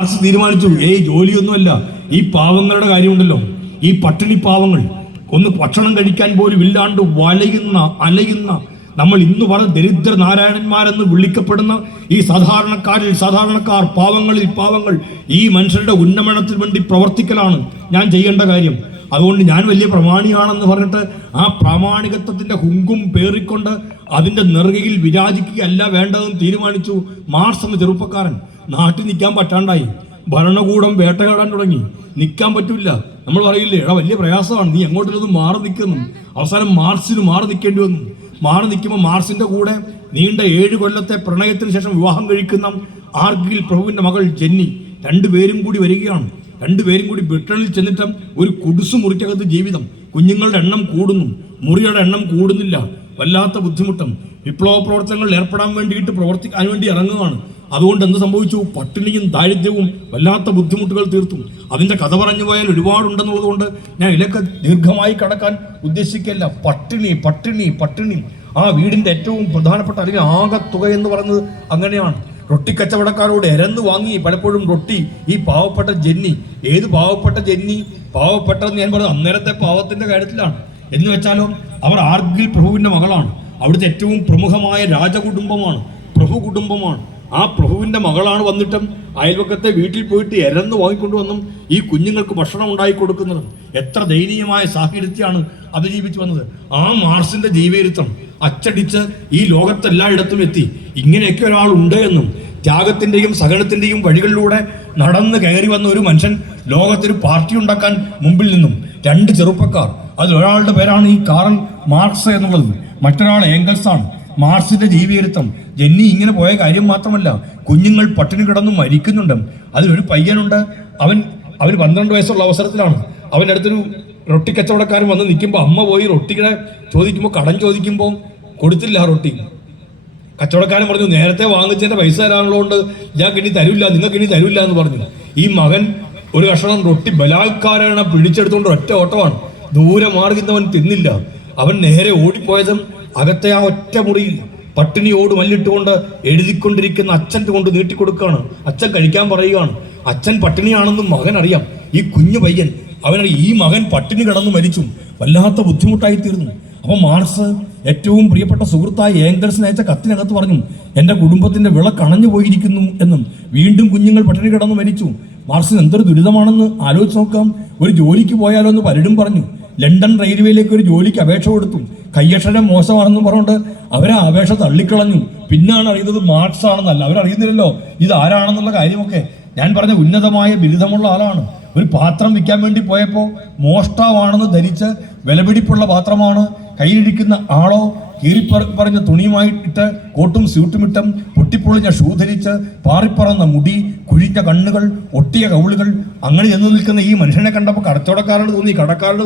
തീരുമാനിച്ചു, ജോലിയൊന്നുമല്ല, ഈ പാവങ്ങളുടെ കാര്യമുണ്ടല്ലോ, ഈ പട്ടിണി പാവങ്ങൾ ഒന്ന് ഭക്ഷണം കഴിക്കാൻ പോലും ഇല്ലാണ്ട് അലയുന്ന നമ്മൾ ഇന്ന് പറഞ്ഞ ദരിദ്ര നാരായണന്മാരെന്ന് വിളിക്കപ്പെടുന്ന ഈ സാധാരണക്കാർ, പാവങ്ങൾ, ഈ മനുഷ്യരുടെ ഉന്നമനത്തിന് വേണ്ടി പ്രവർത്തിക്കലാണ് ഞാൻ ചെയ്യേണ്ട കാര്യം. അതുകൊണ്ട് ഞാൻ വലിയ പ്രമാണിയാണെന്ന് പറഞ്ഞിട്ട് ആ പ്രാമാണികത്വത്തിന്റെ ഹുങ്കും പേറിക്കൊണ്ട് അതിന്റെ നെറുകയിൽ വിരാജിക്കുകയല്ല വേണ്ടതെന്ന് തീരുമാനിച്ചു മാർസ് എന്ന ചെറുപ്പക്കാരൻ. നാട്ടിൽ നിൽക്കാൻ പറ്റാണ്ടായി, ഭരണകൂടം വേട്ടയാടാൻ തുടങ്ങി, നിൽക്കാൻ പറ്റില്ല. നമ്മൾ പറയില്ലേ, വലിയ പ്രയാസമാണ്, നീ എങ്ങോട്ടുള്ളത് മാറി നിൽക്കുന്നു. അവസാനം മാർസിന് മാറി നിൽക്കേണ്ടി വന്നു. മാറി നിൽക്കുമ്പോൾ മാർസിന്റെ കൂടെ നീണ്ട 7 കൊല്ലത്തെ പ്രണയത്തിന് ശേഷം വിവാഹം കഴിക്കുന്ന ആർഗിൽ പ്രഭുവിന്റെ മകൾ ജെന്നി, രണ്ടുപേരും കൂടി വരികയാണ്. രണ്ടുപേരും കൂടി ബ്രിട്ടനിൽ ചെന്നിട്ട് ഒരു കുടിസ് മുറിക്കകത്ത് ജീവിതം. കുഞ്ഞുങ്ങളുടെ എണ്ണം കൂടുന്നു, മുറിയുടെ എണ്ണം കൂടുന്നില്ല. വല്ലാത്ത ബുദ്ധിമുട്ടും. വിപ്ലവ പ്രവർത്തനങ്ങളിൽ ഏർപ്പെടാൻ വേണ്ടിയിട്ട് പ്രവർത്തിക്കാൻ വേണ്ടി ഇറങ്ങുകയാണ്. അതുകൊണ്ട് എന്ത് സംഭവിച്ചു? പട്ടിണിയും ദാരിദ്ര്യവും വല്ലാത്ത ബുദ്ധിമുട്ടുകൾ തീർത്തും. അതിന്റെ കഥ പറഞ്ഞു പോയാൽ ഒരുപാടുണ്ടെന്നുള്ളത് കൊണ്ട് ഞാൻ ഇതിലൊക്കെ ദീർഘമായി കടക്കാൻ ഉദ്ദേശിക്കല്ല. പട്ടിണി. ആ വീടിന്റെ ഏറ്റവും പ്രധാനപ്പെട്ട അല്ലെങ്കിൽ ആകെ തുക എന്ന് പറയുന്നത് അങ്ങനെയാണ്. റൊട്ടി കച്ചവടക്കാരോട് എരന്ന് വാങ്ങി പലപ്പോഴും റൊട്ടി ഈ പാവപ്പെട്ട ജെന്നി. ഏത് പാവപ്പെട്ട ജെന്നി? പാവപ്പെട്ടതെന്ന് ഞാൻ പറയുന്നത് അന്നേരത്തെ പാവത്തിന്റെ കാര്യത്തിലാണ്. എന്ന് വെച്ചാലോ, അവർ ആർഗിൽ പ്രഭുവിന്റെ മകളാണ്. അവിടുത്തെ ഏറ്റവും പ്രമുഖമായ രാജകുടുംബമാണ്, പ്രഭു കുടുംബമാണ്. ആ പ്രഭുവിന്റെ മകളാണ് വന്നിട്ടും അയൽവക്കത്തെ വീട്ടിൽ പോയിട്ട് എരന്ന് വാങ്ങിക്കൊണ്ടുവന്നും ഈ കുഞ്ഞുങ്ങൾക്ക് ഭക്ഷണം ഉണ്ടാക്കി കൊടുക്കുന്നത്. എത്ര ദയനീയമായ സാഹചര്യത്തെയാണ് അതിജീവിച്ചു വന്നത്. ആ മാർസിന്റെ ജീവചരിത്രം അച്ചടിച്ച് ഈ ലോകത്തെല്ലായിടത്തും എത്തി. ഇങ്ങനെയൊക്കെ ഒരാൾ ഉണ്ട് എന്നും ത്യാഗത്തിന്റെയും സഹനത്തിന്റെയും വഴികളിലൂടെ നടന്ന് കയറി വന്ന ഒരു മനുഷ്യൻ ലോകത്തൊരു പാർട്ടി ഉണ്ടാക്കാൻ മുമ്പിൽ നിന്നും 2 ചെറുപ്പക്കാർ. അതിലൊരാളുടെ പേരാണ് ഈ കാറൽ മാർക്സ് എന്നുള്ളത്, മറ്റൊരാൾ ഏംഗൽസ് ആണ്. മാർസിന്റെ ജീവചരിത്രം. ജെന്നി ഇങ്ങനെ പോയ കാര്യം മാത്രമല്ല, കുഞ്ഞുങ്ങൾ പട്ടിണി കിടന്ന് മരിക്കുന്നുണ്ട്. അതിലൊരു പയ്യനുണ്ട്, അവൻ 12 വയസ്സുള്ള അവസരത്തിലാണ് അവൻ്റെ അടുത്തൊരു റൊട്ടി കച്ചവടക്കാരൻ വന്ന് നിൽക്കുമ്പോൾ അമ്മ പോയി റൊട്ടികളെ ചോദിക്കുമ്പോൾ, കടം ചോദിക്കുമ്പോൾ കൊടുത്തില്ല റൊട്ടി. കച്ചവടക്കാരൻ പറഞ്ഞു, നേരത്തെ വാങ്ങിച്ചതിന്റെ പൈസ തരാനുള്ളതുകൊണ്ട് ഞങ്ങൾക്ക് ഇനി തരില്ല, നിങ്ങൾക്ക് ഇനി തരില്ല എന്ന് പറഞ്ഞു. ഈ മകൻ ഒരു കഷണം റൊട്ടി ബലാത്കാരേണ പിടിച്ചെടുത്തുകൊണ്ട് ഒറ്റ ഓട്ടമാണ്. ദൂരെ മാർഗിന്നവൻ തിന്നില്ല. അവൻ നേരെ ഓടിപ്പോയതും അകത്തെ ആ ഒറ്റ മുറിയിൽ പട്ടിണിയോട് മല്ലിട്ടുകൊണ്ട് എഴുതിക്കൊണ്ടിരിക്കുന്ന അച്ഛൻ്റെ കൊണ്ട് നീട്ടിക്കൊടുക്കുകയാണ്. അച്ഛൻ കഴിക്കാൻ പറയുകയാണ്. അച്ഛൻ പട്ടിണിയാണെന്നും മകൻ അറിയാം. ഈ കുഞ്ഞു പയ്യൻ അവനറിയാം ഈ മകൻ പട്ടിണി കിടന്നു മരിച്ചു. വല്ലാത്ത ബുദ്ധിമുട്ടായി തീർന്നു. അപ്പോൾ മാർസ് ഏറ്റവും പ്രിയപ്പെട്ട സുഹൃത്തായ ഏംഗൽസിന് അയച്ച കത്തിനകത്ത് പറഞ്ഞു, എൻ്റെ കുടുംബത്തിന്റെ വിള കണഞ്ഞു പോയിരിക്കുന്നു എന്നും വീണ്ടും കുഞ്ഞുങ്ങൾ പട്ടിണി കിടന്നു മരിച്ചു. മാർസിന് എന്തൊരു ദുരിതമാണെന്ന് ആലോചിച്ച് നോക്കാം. ഒരു ജോലിക്ക് പോയാലോ എന്ന് പലരും പറഞ്ഞു. ലണ്ടൻ റെയിൽവേയിലേക്ക് ഒരു ജോലിക്ക് അപേക്ഷ കൊടുത്തു. കയ്യക്ഷരം മോശമാണെന്ന് പറഞ്ഞുകൊണ്ട് അവരെ അപേക്ഷ തള്ളിക്കളഞ്ഞു. പിന്നാണ് അറിയുന്നത് മാർക്സ് ആണെന്നല്ല. അവരറിയുന്നില്ലല്ലോ ഇത് ആരാണെന്നുള്ള കാര്യമൊക്കെ. ഞാൻ പറഞ്ഞ ഉന്നതമായ ബിരുദമുള്ള ആളാണ്. ഒരു പാത്രം വിൽക്കാൻ വേണ്ടി പോയപ്പോൾ മോഷ്ടാവാണെന്ന് ധരിച്ച് വിലപിടിപ്പുള്ള പാത്രമാണ്, കയ്യിലിരിക്കുന്ന ആളോ കീറിപ്പറഞ്ഞ തുണിയുമായിട്ട് കോട്ടും സ്യൂട്ടുമിട്ടും പൊട്ടിപ്പൊളിഞ്ഞ ഷൂ ധരിച്ച് പാറിപ്പറന്ന മുടി, കുഴിഞ്ഞ കണ്ണുകൾ, ഒട്ടിയ കൗളുകൾ, അങ്ങനെ ചെന്നു നിൽക്കുന്ന ഈ മനുഷ്യനെ കണ്ടപ്പോൾ കടക്കാരന്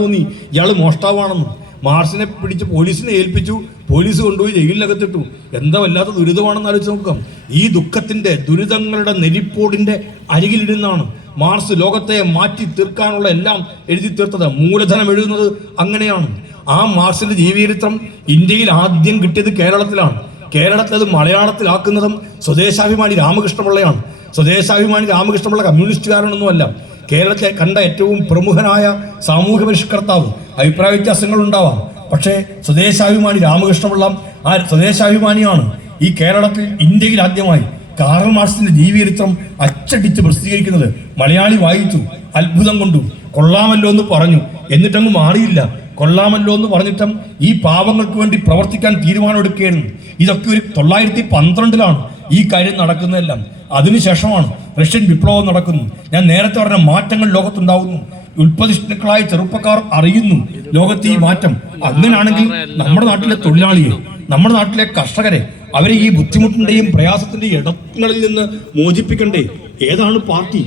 തോന്നി ഇയാൾ മോഷ്ടാവാണെന്ന്. മാർസിനെ പിടിച്ച് പോലീസിനെ ഏൽപ്പിച്ചു. പോലീസ് കൊണ്ടുപോയി ജയിലിനകത്തിട്ടു. എന്താ വല്ലാത്ത ദുരിതമാണെന്ന് ആലോചിച്ച് നോക്കാം. ഈ ദുഃഖത്തിന്റെ ദുരിതങ്ങളുടെ നെരിപ്പോടിന്റെ അരികിലിരുന്നാണ് മാർസ് ലോകത്തെ മാറ്റി തീർക്കാനുള്ള എല്ലാം എഴുതി തീർത്തത്. മൂലധനം എഴുതുന്നത് അങ്ങനെയാണ്. ആ മാർസിന്റെ ജീവചരിത്രം ഇന്ത്യയിൽ ആദ്യം കിട്ടിയത് കേരളത്തിലാണ്. കേരളത്തിൽ അത് മലയാളത്തിലാക്കുന്നതും സ്വദേശാഭിമാനി രാമകൃഷ്ണപിള്ളയാണ്. സ്വദേശാഭിമാനി രാമകൃഷ്ണപിള്ള കമ്മ്യൂണിസ്റ്റുകാരനൊന്നുമല്ല, കേരളത്തെ കണ്ട ഏറ്റവും പ്രമുഖനായ സാമൂഹ്യ പരിഷ്കർത്താവ്. അഭിപ്രായ വ്യത്യാസങ്ങൾ ഉണ്ടാവാം, പക്ഷേ സ്വദേശാഭിമാനി രാമകൃഷ്ണപിള്ള ആ സ്വദേശാഭിമാനിയാണ് ഈ കേരളത്തിൽ ഇന്ത്യയിൽ ആദ്യമായി കാറൽ മാർക്സിന്റെ ജീവചരിത്രം അച്ചടിച്ച് പ്രസിദ്ധീകരിക്കുന്നത്. മലയാളി വായിച്ചു, അത്ഭുതം കൊണ്ടു. കൊള്ളാമല്ലോ എന്ന് പറഞ്ഞു, എന്നിട്ടങ്ങ് മാറിയില്ല. കൊള്ളാമല്ലോ എന്ന് പറഞ്ഞിട്ടും ഈ പാവങ്ങൾക്ക് വേണ്ടി പ്രവർത്തിക്കാൻ തീരുമാനമെടുക്കുകയായിരുന്നു. ഇതൊക്കെ ഒരു 1912 ഈ കാര്യം നടക്കുന്നതെല്ലാം. അതിനുശേഷമാണ് റഷ്യൻ വിപ്ലവം നടക്കുന്നു. ഞാൻ നേരത്തെ പറഞ്ഞ മാറ്റങ്ങൾ ലോകത്തുണ്ടാകുന്നു. ഉൽപ്പതിഷ്ണുക്കളായ ചെറുപ്പക്കാർ അറിയുന്നു ലോകത്തെ ഈ മാറ്റം. അങ്ങനെയാണെങ്കിൽ നമ്മുടെ നാട്ടിലെ തൊഴിലാളിയെ, നമ്മുടെ നാട്ടിലെ കർഷകരെ, അവരെ ഈ ബുദ്ധിമുട്ടിന്റെയും പ്രയാസത്തിന്റെയും ഇടങ്ങളിൽ നിന്ന് മോചിപ്പിക്കണ്ടേ? ഏതാണ് പാർട്ടി?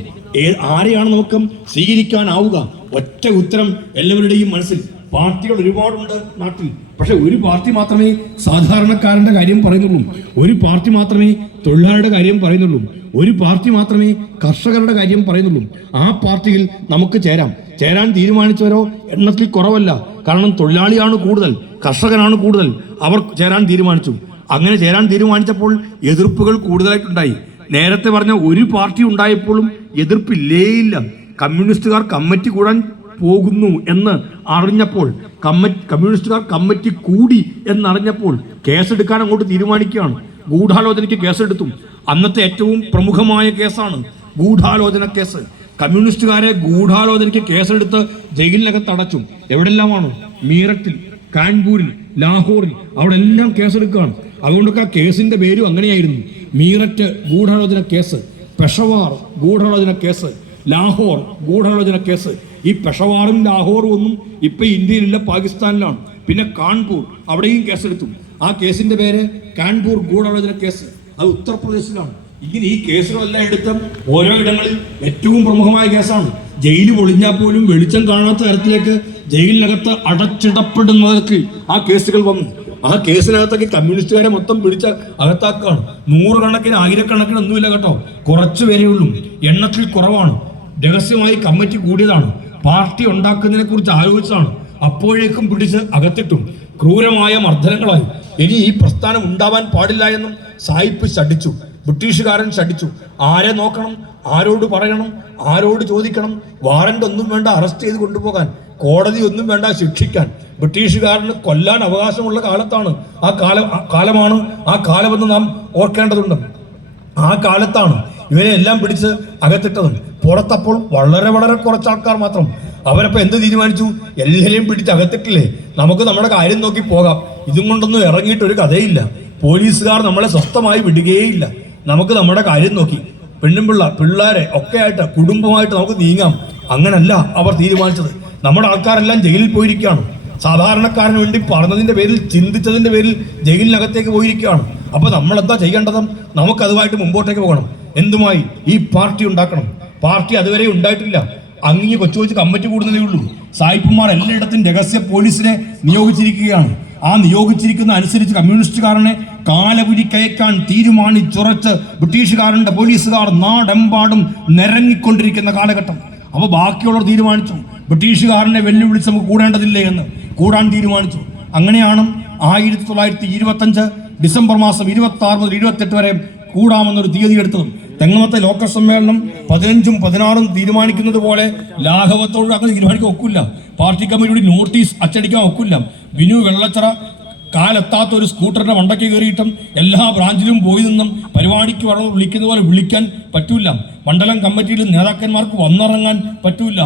ആരെയാണ് നമുക്ക് സ്വീകരിക്കാനാവുക? ഒറ്റ ഉത്തരം എല്ലാവരുടെയും മനസ്സിൽ. പാർട്ടികൾ ഒരുപാടുണ്ട് നാട്ടിൽ, പക്ഷെ ഒരു പാർട്ടി മാത്രമേ സാധാരണക്കാരന്റെ കാര്യം പറയുന്നുള്ളൂ. ഒരു പാർട്ടി മാത്രമേ തൊഴിലാളിയുടെ കാര്യം പറയുന്നുള്ളൂ. ഒരു പാർട്ടി മാത്രമേ കർഷകരുടെ കാര്യം പറയുന്നുള്ളൂ. ആ പാർട്ടിയിൽ നമുക്ക് ചേരാൻ തീരുമാനിച്ചവരോ എണ്ണത്തിൽ കുറവല്ല. കാരണം തൊഴിലാളിയാണ് കൂടുതൽ, കർഷകനാണ് കൂടുതൽ. അവർ ചേരാൻ തീരുമാനിച്ചു. അങ്ങനെ ചേരാൻ തീരുമാനിച്ചപ്പോൾ എതിർപ്പുകൾ കൂടുതലായിട്ടുണ്ടായി. നേരത്തെ പറഞ്ഞ ഒരു പാർട്ടി ഉണ്ടായപ്പോഴും എതിർപ്പില്ലേയില്ല. കമ്മ്യൂണിസ്റ്റുകാർ കമ്മിറ്റി കൂടാൻ പോകുന്നു എന്ന് അറിഞ്ഞപ്പോൾ, കമ്മ്യൂണിസ്റ്റുകാർ കമ്മിറ്റി കൂടി എന്നറിഞ്ഞപ്പോൾ കേസെടുക്കാൻ അങ്ങോട്ട് തീരുമാനിക്കുകയാണ്. ഗൂഢാലോചനയ്ക്ക് കേസെടുത്തു. അന്നത്തെ ഏറ്റവും പ്രമുഖമായ കേസാണ് ഗൂഢാലോചന കേസ്. കമ്മ്യൂണിസ്റ്റുകാരെ ഗൂഢാലോചനയ്ക്ക് കേസെടുത്ത് ജയിലിനകത്ത് അടച്ചു. എവിടെല്ലാമാണ്? മീററ്റിൽ, കാൺപൂരിൽ, ലാഹോറിൽ, അവിടെ എല്ലാം കേസെടുക്കുകയാണ്. അതുകൊണ്ടൊക്കെ ആ കേസിന്റെ പേരും അങ്ങനെയായിരുന്നു. മീററ്റ് ഗൂഢാലോചന കേസ്, പെഷവാർ ഗൂഢാലോചന കേസ്, ലാഹോർ ഗൂഢാലോചന കേസ്. ഈ പെഷവാറും ലാഹോറും ഒന്നും ഇപ്പൊ ഇന്ത്യയിലില്ല, പാകിസ്ഥാനിലാണ്. പിന്നെ കാൺപൂർ, അവിടെയും കേസെടുത്തു. ആ കേസിന്റെ പേര് കാൺപൂർ ഗൂഢാലോചന കേസ്. അത് ഉത്തർപ്രദേശിലാണ്. ഇങ്ങനെ ഈ കേസുകളെല്ലാം എടുത്ത ഓരോ ഇടങ്ങളിൽ ഏറ്റവും പ്രമുഖമായ കേസാണ്. ജയിൽ പൊളിഞ്ഞാൽ പോലും വെളിച്ചം കാണാത്ത തരത്തിലേക്ക് ജയിലിനകത്ത് അടച്ചിടപ്പെടുന്നവർക്ക് ആ കേസുകൾ വന്നു. ആ കേസിനകത്തൊക്കെ കമ്മ്യൂണിസ്റ്റുകാരെ മൊത്തം പിടിച്ച അകത്താക്കുകയാണ്. നൂറുകണക്കിന് ആയിരക്കണക്കിന് ഒന്നുമില്ല കേട്ടോ, കുറച്ചു പേരേ ഉള്ളൂ, എണ്ണത്തിൽ കുറവാണ്. രഹസ്യമായി കമ്മിറ്റി കൂടിയതാണ്, പാർട്ടി ഉണ്ടാക്കുന്നതിനെ കുറിച്ച് ആലോചിച്ചതാണ്. അപ്പോഴേക്കും പിടിച്ച് അകത്തിട്ടും ക്രൂരമായ മർദ്ദനങ്ങളായി. ഇനി ഈ പ്രസ്ഥാനം ഉണ്ടാവാൻ പാടില്ല എന്നും സായിപ്പ് ശഠിച്ചു, ബ്രിട്ടീഷുകാരൻ ശഠിച്ചു. ആരെ നോക്കണം, ആരോട് പറയണം, ആരോട് ചോദിക്കണം? വാറന്റ് ഒന്നും വേണ്ട അറസ്റ്റ് ചെയ്ത് കൊണ്ടുപോകാൻ, കോടതി ഒന്നും വേണ്ട ശിക്ഷിക്കാൻ. ബ്രിട്ടീഷുകാരന് കൊല്ലാൻ അവകാശമുള്ള കാലത്താണ് കാലമാണ് ആ കാലമെന്ന് നാം ഓർക്കേണ്ടതുണ്ട്. ആ കാലത്താണ് ഇവരെ എല്ലാം പിടിച്ച് അകത്തിട്ടതും. പുറത്തപ്പോൾ വളരെ വളരെ കുറച്ച് ആൾക്കാർ മാത്രം. അവരപ്പോൾ എന്ത് തീരുമാനിച്ചു? എല്ലാവരെയും പിടിച്ച് അകത്തിട്ടില്ലേ, നമുക്ക് നമ്മുടെ കാര്യം നോക്കി പോകാം. ഇതും കൊണ്ടൊന്നും ഇറങ്ങിയിട്ടൊരു കഥയില്ല. പോലീസുകാർ നമ്മളെ സ്വസ്ഥമായി വിടുകയേയില്ല. നമുക്ക് നമ്മുടെ കാര്യം നോക്കി പെണ്ണും പിള്ളേരെ ഒക്കെ ആയിട്ട് കുടുംബമായിട്ട് നമുക്ക് നീങ്ങാം. അങ്ങനല്ല അവർ തീരുമാനിച്ചത്. നമ്മുടെ ആൾക്കാരെല്ലാം ജയിലിൽ പോയിരിക്കുകയാണ്. സാധാരണക്കാരന് വേണ്ടി പറഞ്ഞതിന്റെ പേരിൽ, ചിന്തിച്ചതിന്റെ പേരിൽ ജയിലിനകത്തേക്ക് പോയിരിക്കുകയാണ്. അപ്പൊ നമ്മൾ എന്താ ചെയ്യേണ്ടത്? നമുക്കതുമായിട്ട് മുമ്പോട്ടേക്ക് പോകണം. എന്തുമായി? ഈ പാർട്ടി ഉണ്ടാക്കണം. പാർട്ടി അതുവരെ ഉണ്ടായിട്ടില്ല. അങ്ങ് കൊച്ചു കൊച്ചു കമ്മിറ്റി കൂടുന്നതേ ഉള്ളൂ. സായിപ്പുമാർ എല്ലായിടത്തും രഹസ്യ പോലീസിനെ നിയോഗിച്ചിരിക്കുകയാണ്. ആ നിയോഗിച്ചിരിക്കുന്ന അനുസരിച്ച് കമ്മ്യൂണിസ്റ്റുകാരനെ കാലപുരിക്കയക്കാൻ തീരുമാനിച്ചുറച്ച് ബ്രിട്ടീഷുകാരന്റെ പോലീസുകാർ നാടെമ്പാടും നിരങ്ങിക്കൊണ്ടിരിക്കുന്ന കാലഘട്ടം. അപ്പൊ ബാക്കിയുള്ളവർ തീരുമാനിച്ചു, ബ്രിട്ടീഷുകാരനെ വെല്ലുവിളിച്ച് നമുക്ക് കൂടേണ്ടതില്ലേ എന്ന്. കൂടാൻ തീരുമാനിച്ചു. അങ്ങനെയാണ് 1925 ഡിസംബർ മാസം 26 മുതൽ 28 വരെ കൂടാമെന്നൊരു തീയതി എടുത്തതും. തെങ്ങമത്തെ ലോക്കൽ സമ്മേളനം 15ഉം 16ഉം തീരുമാനിക്കുന്നത് പോലെ ലാഘവത്തോട് അങ്ങനെ തീരുമാനിക്കാൻ ഒക്കില്ല. പാർട്ടി കമ്മിറ്റിയുടെ നോട്ടീസ് അച്ചടിക്കാൻ ഒക്കില്ല. വിനു വെള്ളച്ചറ കാലെത്താത്ത ഒരു സ്കൂട്ടറിന്റെ മണ്ടയ്ക്ക് കയറിയിട്ടും എല്ലാ ബ്രാഞ്ചിലും പോയി നിന്നും പരിപാടിക്ക് വിളിക്കുന്ന പോലെ വിളിക്കാൻ പറ്റൂല. മണ്ഡലം കമ്മിറ്റിയിൽ നേതാക്കന്മാർക്ക് വന്നിറങ്ങാൻ പറ്റൂല.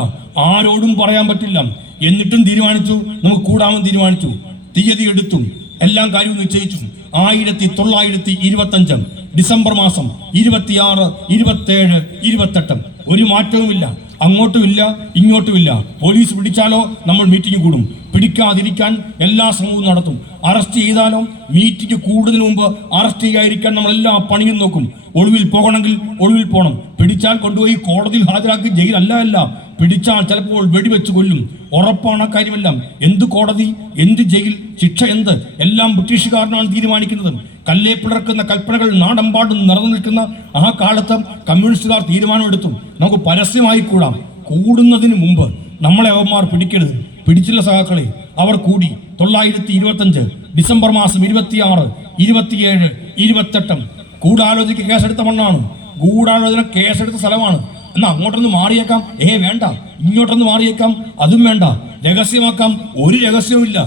ആരോടും പറയാൻ പറ്റില്ല. എന്നിട്ടും തീരുമാനിച്ചു, നമുക്ക് കൂടാമെന്ന് തീരുമാനിച്ചു. തീയതി എടുത്തു, എല്ലാം കാര്യവും നിശ്ചയിച്ചു. 1925 ഡിസംബർ മാസം 26, 27, 28 ഒരു മാറ്റവുമില്ല. അങ്ങോട്ടുമില്ല, ഇങ്ങോട്ടുമില്ല. പോലീസ് പിടിച്ചാലോ നമ്മൾ മീറ്റിംഗ് കൂടും. പിടിക്കാതിരിക്കാൻ എല്ലാ ശ്രമവും നടത്തും. അറസ്റ്റ് ചെയ്താലോ മീറ്റിംഗ് കൂടുന്നതിന് മുമ്പ് അറസ്റ്റ് ചെയ്യാതിരിക്കാൻ നമ്മൾ എല്ലാ പണിയും നോക്കും. ഒളിവിൽ പോകണമെങ്കിൽ ഒളിവിൽ പോകണം. പിടിച്ചാൽ കൊണ്ടുപോയി കോടതിയിൽ ഹാജരാക്കി ജയിലല്ല. പിടിച്ചാൽ ചിലപ്പോൾ വെടിവെച്ച് കൊല്ലും. ഉറപ്പാണ് കാര്യമെല്ലാം. എന്ത് കോടതി, എന്ത് ജയിൽ, ശിക്ഷ എന്ത്, എല്ലാം ബ്രിട്ടീഷുകാരനാണ് തീരുമാനിക്കുന്നത്. കല്ലേ പിളർക്കുന്ന കൽപ്പനകൾ നാടെമ്പാടും നിറഞ്ഞു നിൽക്കുന്ന ആ കാലത്ത് കമ്മ്യൂണിസ്റ്റുകാർ തീരുമാനമെടുത്തു, നമുക്ക് പരസ്യമായി കൂടാം. കൂടുന്നതിന് മുമ്പ് നമ്മളെ അവന്മാർ പിടിക്കരുത്. പിടിച്ചില്ല സഹാക്കളെ, അവർ കൂടി. 1925 ഡിസംബർ മാസം 26, 27, 28 ഗൂഢാലോചനയ്ക്ക് കേസെടുത്ത മണ്ണാണ്. ഗൂഢാലോചന കേസെടുത്ത സ്ഥലമാണ്. എന്നാൽ അങ്ങോട്ടൊന്ന് മാറിയേക്കാം. വേണ്ട. ഇങ്ങോട്ടൊന്ന് മാറിയേക്കാം. അതും വേണ്ട. രഹസ്യമാക്കാം. ഒരു രഹസ്യവുമില്ല.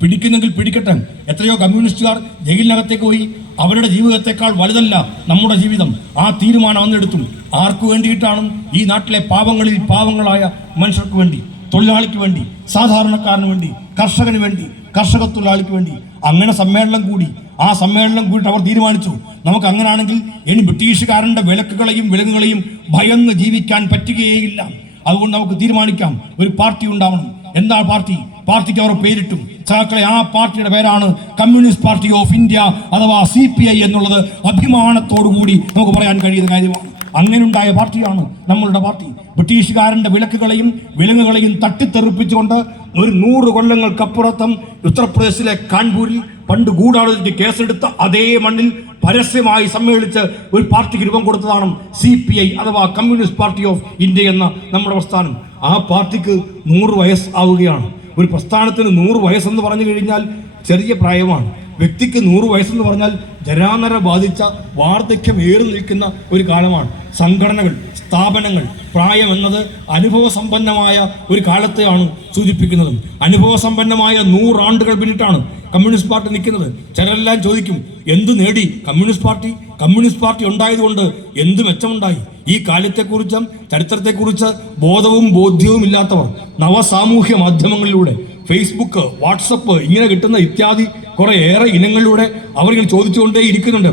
പിടിക്കുന്നെങ്കിൽ പിടിക്കട്ടെ. എത്രയോ കമ്മ്യൂണിസ്റ്റുകാർ ജയിലിനകത്തേക്ക് പോയി. അവരുടെ ജീവിതത്തെക്കാൾ വലുതല്ല നമ്മുടെ ജീവിതം. ആ തീരുമാനം അന്നെടുത്തു. ആർക്കു വേണ്ടിയിട്ടാണ്? ഈ നാട്ടിലെ പാവങ്ങളിൽ പാവങ്ങളായ മനുഷ്യർക്ക് വേണ്ടി, തൊഴിലാളിക്ക് വേണ്ടി, സാധാരണക്കാരന് വേണ്ടി, കർഷകന് വേണ്ടി, കർഷക തൊഴിലാളിക്ക് വേണ്ടി. അങ്ങനെ സമ്മേളനം കൂടി. ആ സമ്മേളനം കൂടിയിട്ട് അവർ തീരുമാനിച്ചു, നമുക്ക് അങ്ങനെയാണെങ്കിൽ ഇനി ബ്രിട്ടീഷുകാരന്റെ വിലക്കുകളെയും വിലങ്ങുകളെയും ഭയന്ന് ജീവിക്കാൻ പറ്റുകയേയില്ല. അതുകൊണ്ട് നമുക്ക് തീരുമാനിക്കാം, ഒരു പാർട്ടി ഉണ്ടാവണം. എന്താ പാർട്ടി? പാർട്ടിക്ക് അവർ പേരിട്ടു. സഹാക്കളെ, ആ പാർട്ടിയുടെ പേരാണ് കമ്മ്യൂണിസ്റ്റ് പാർട്ടി ഓഫ് ഇന്ത്യ അഥവാ CPI എന്നുള്ളത് അഭിമാനത്തോടു കൂടി നമുക്ക് പറയാൻ കഴിയുന്ന കാര്യമാണ്. അങ്ങനെയുണ്ടായ പാർട്ടിയാണ് നമ്മളുടെ പാർട്ടി. ബ്രിട്ടീഷുകാരന്റെ വിലക്കുകളെയും വിലങ്ങുകളെയും തട്ടിത്തെറിപ്പിച്ചുകൊണ്ട് ഒരു 100 കൊല്ലങ്ങൾക്കപ്പുറത്തും ഉത്തർപ്രദേശിലെ കാൺപൂരിൽ പണ്ട് ഗൂഢാലോചനയ്ക്ക് കേസെടുത്ത അതേ മണ്ണിൽ പരസ്യമായി സമ്മേളിച്ച് ഒരു പാർട്ടിക്ക് രൂപം കൊടുത്തതാണ് CPI അഥവാ കമ്മ്യൂണിസ്റ്റ് പാർട്ടി ഓഫ് ഇന്ത്യ എന്ന നമ്മുടെ പ്രസ്ഥാനം. ആ പാർട്ടിക്ക് 100 വയസ്സ് ആവുകയാണ്. ഒരു പ്രസ്ഥാനത്തിന് 100 വയസ്സെന്ന് പറഞ്ഞു കഴിഞ്ഞാൽ ചെറിയ പ്രായമാണ്. വ്യക്തിക്ക് 100 വയസ്സെന്ന് പറഞ്ഞാൽ ജരാനര ബാധിച്ച വാർദ്ധക്യം ഏറി നിൽക്കുന്ന ഒരു കാലമാണ്. സംഘടനകൾ, സ്ഥാപനങ്ങൾ പ്രായം എന്നത് അനുഭവസമ്പന്നമായ ഒരു കാലത്തെയാണ് സൂചിപ്പിക്കുന്നത്. അനുഭവസമ്പന്നമായ 100 ആണ്ടുകൾ പിന്നിട്ടാണ് കമ്മ്യൂണിസ്റ്റ് പാർട്ടി നിൽക്കുന്നത്. ചിലരെല്ലാം ചോദിക്കും, എന്ത് നേടി കമ്മ്യൂണിസ്റ്റ് പാർട്ടി? കമ്മ്യൂണിസ്റ്റ് പാർട്ടി ഉണ്ടായതുകൊണ്ട് എന്ത് മെച്ചമുണ്ടായി? ഈ കാലത്തെക്കുറിച്ചും ചരിത്രത്തെക്കുറിച്ച് ബോധവും ബോധ്യവും ഇല്ലാത്തവർ നവസാമൂഹ്യ മാധ്യമങ്ങളിലൂടെ, ഫേസ്ബുക്ക്, വാട്സപ്പ് ഇങ്ങനെ കിട്ടുന്ന ഇത്യാദി കുറേയേറെ ഇനങ്ങളിലൂടെ അവരിങ്ങനെ ചോദിച്ചുകൊണ്ടേ ഇരിക്കുന്നുണ്ട്,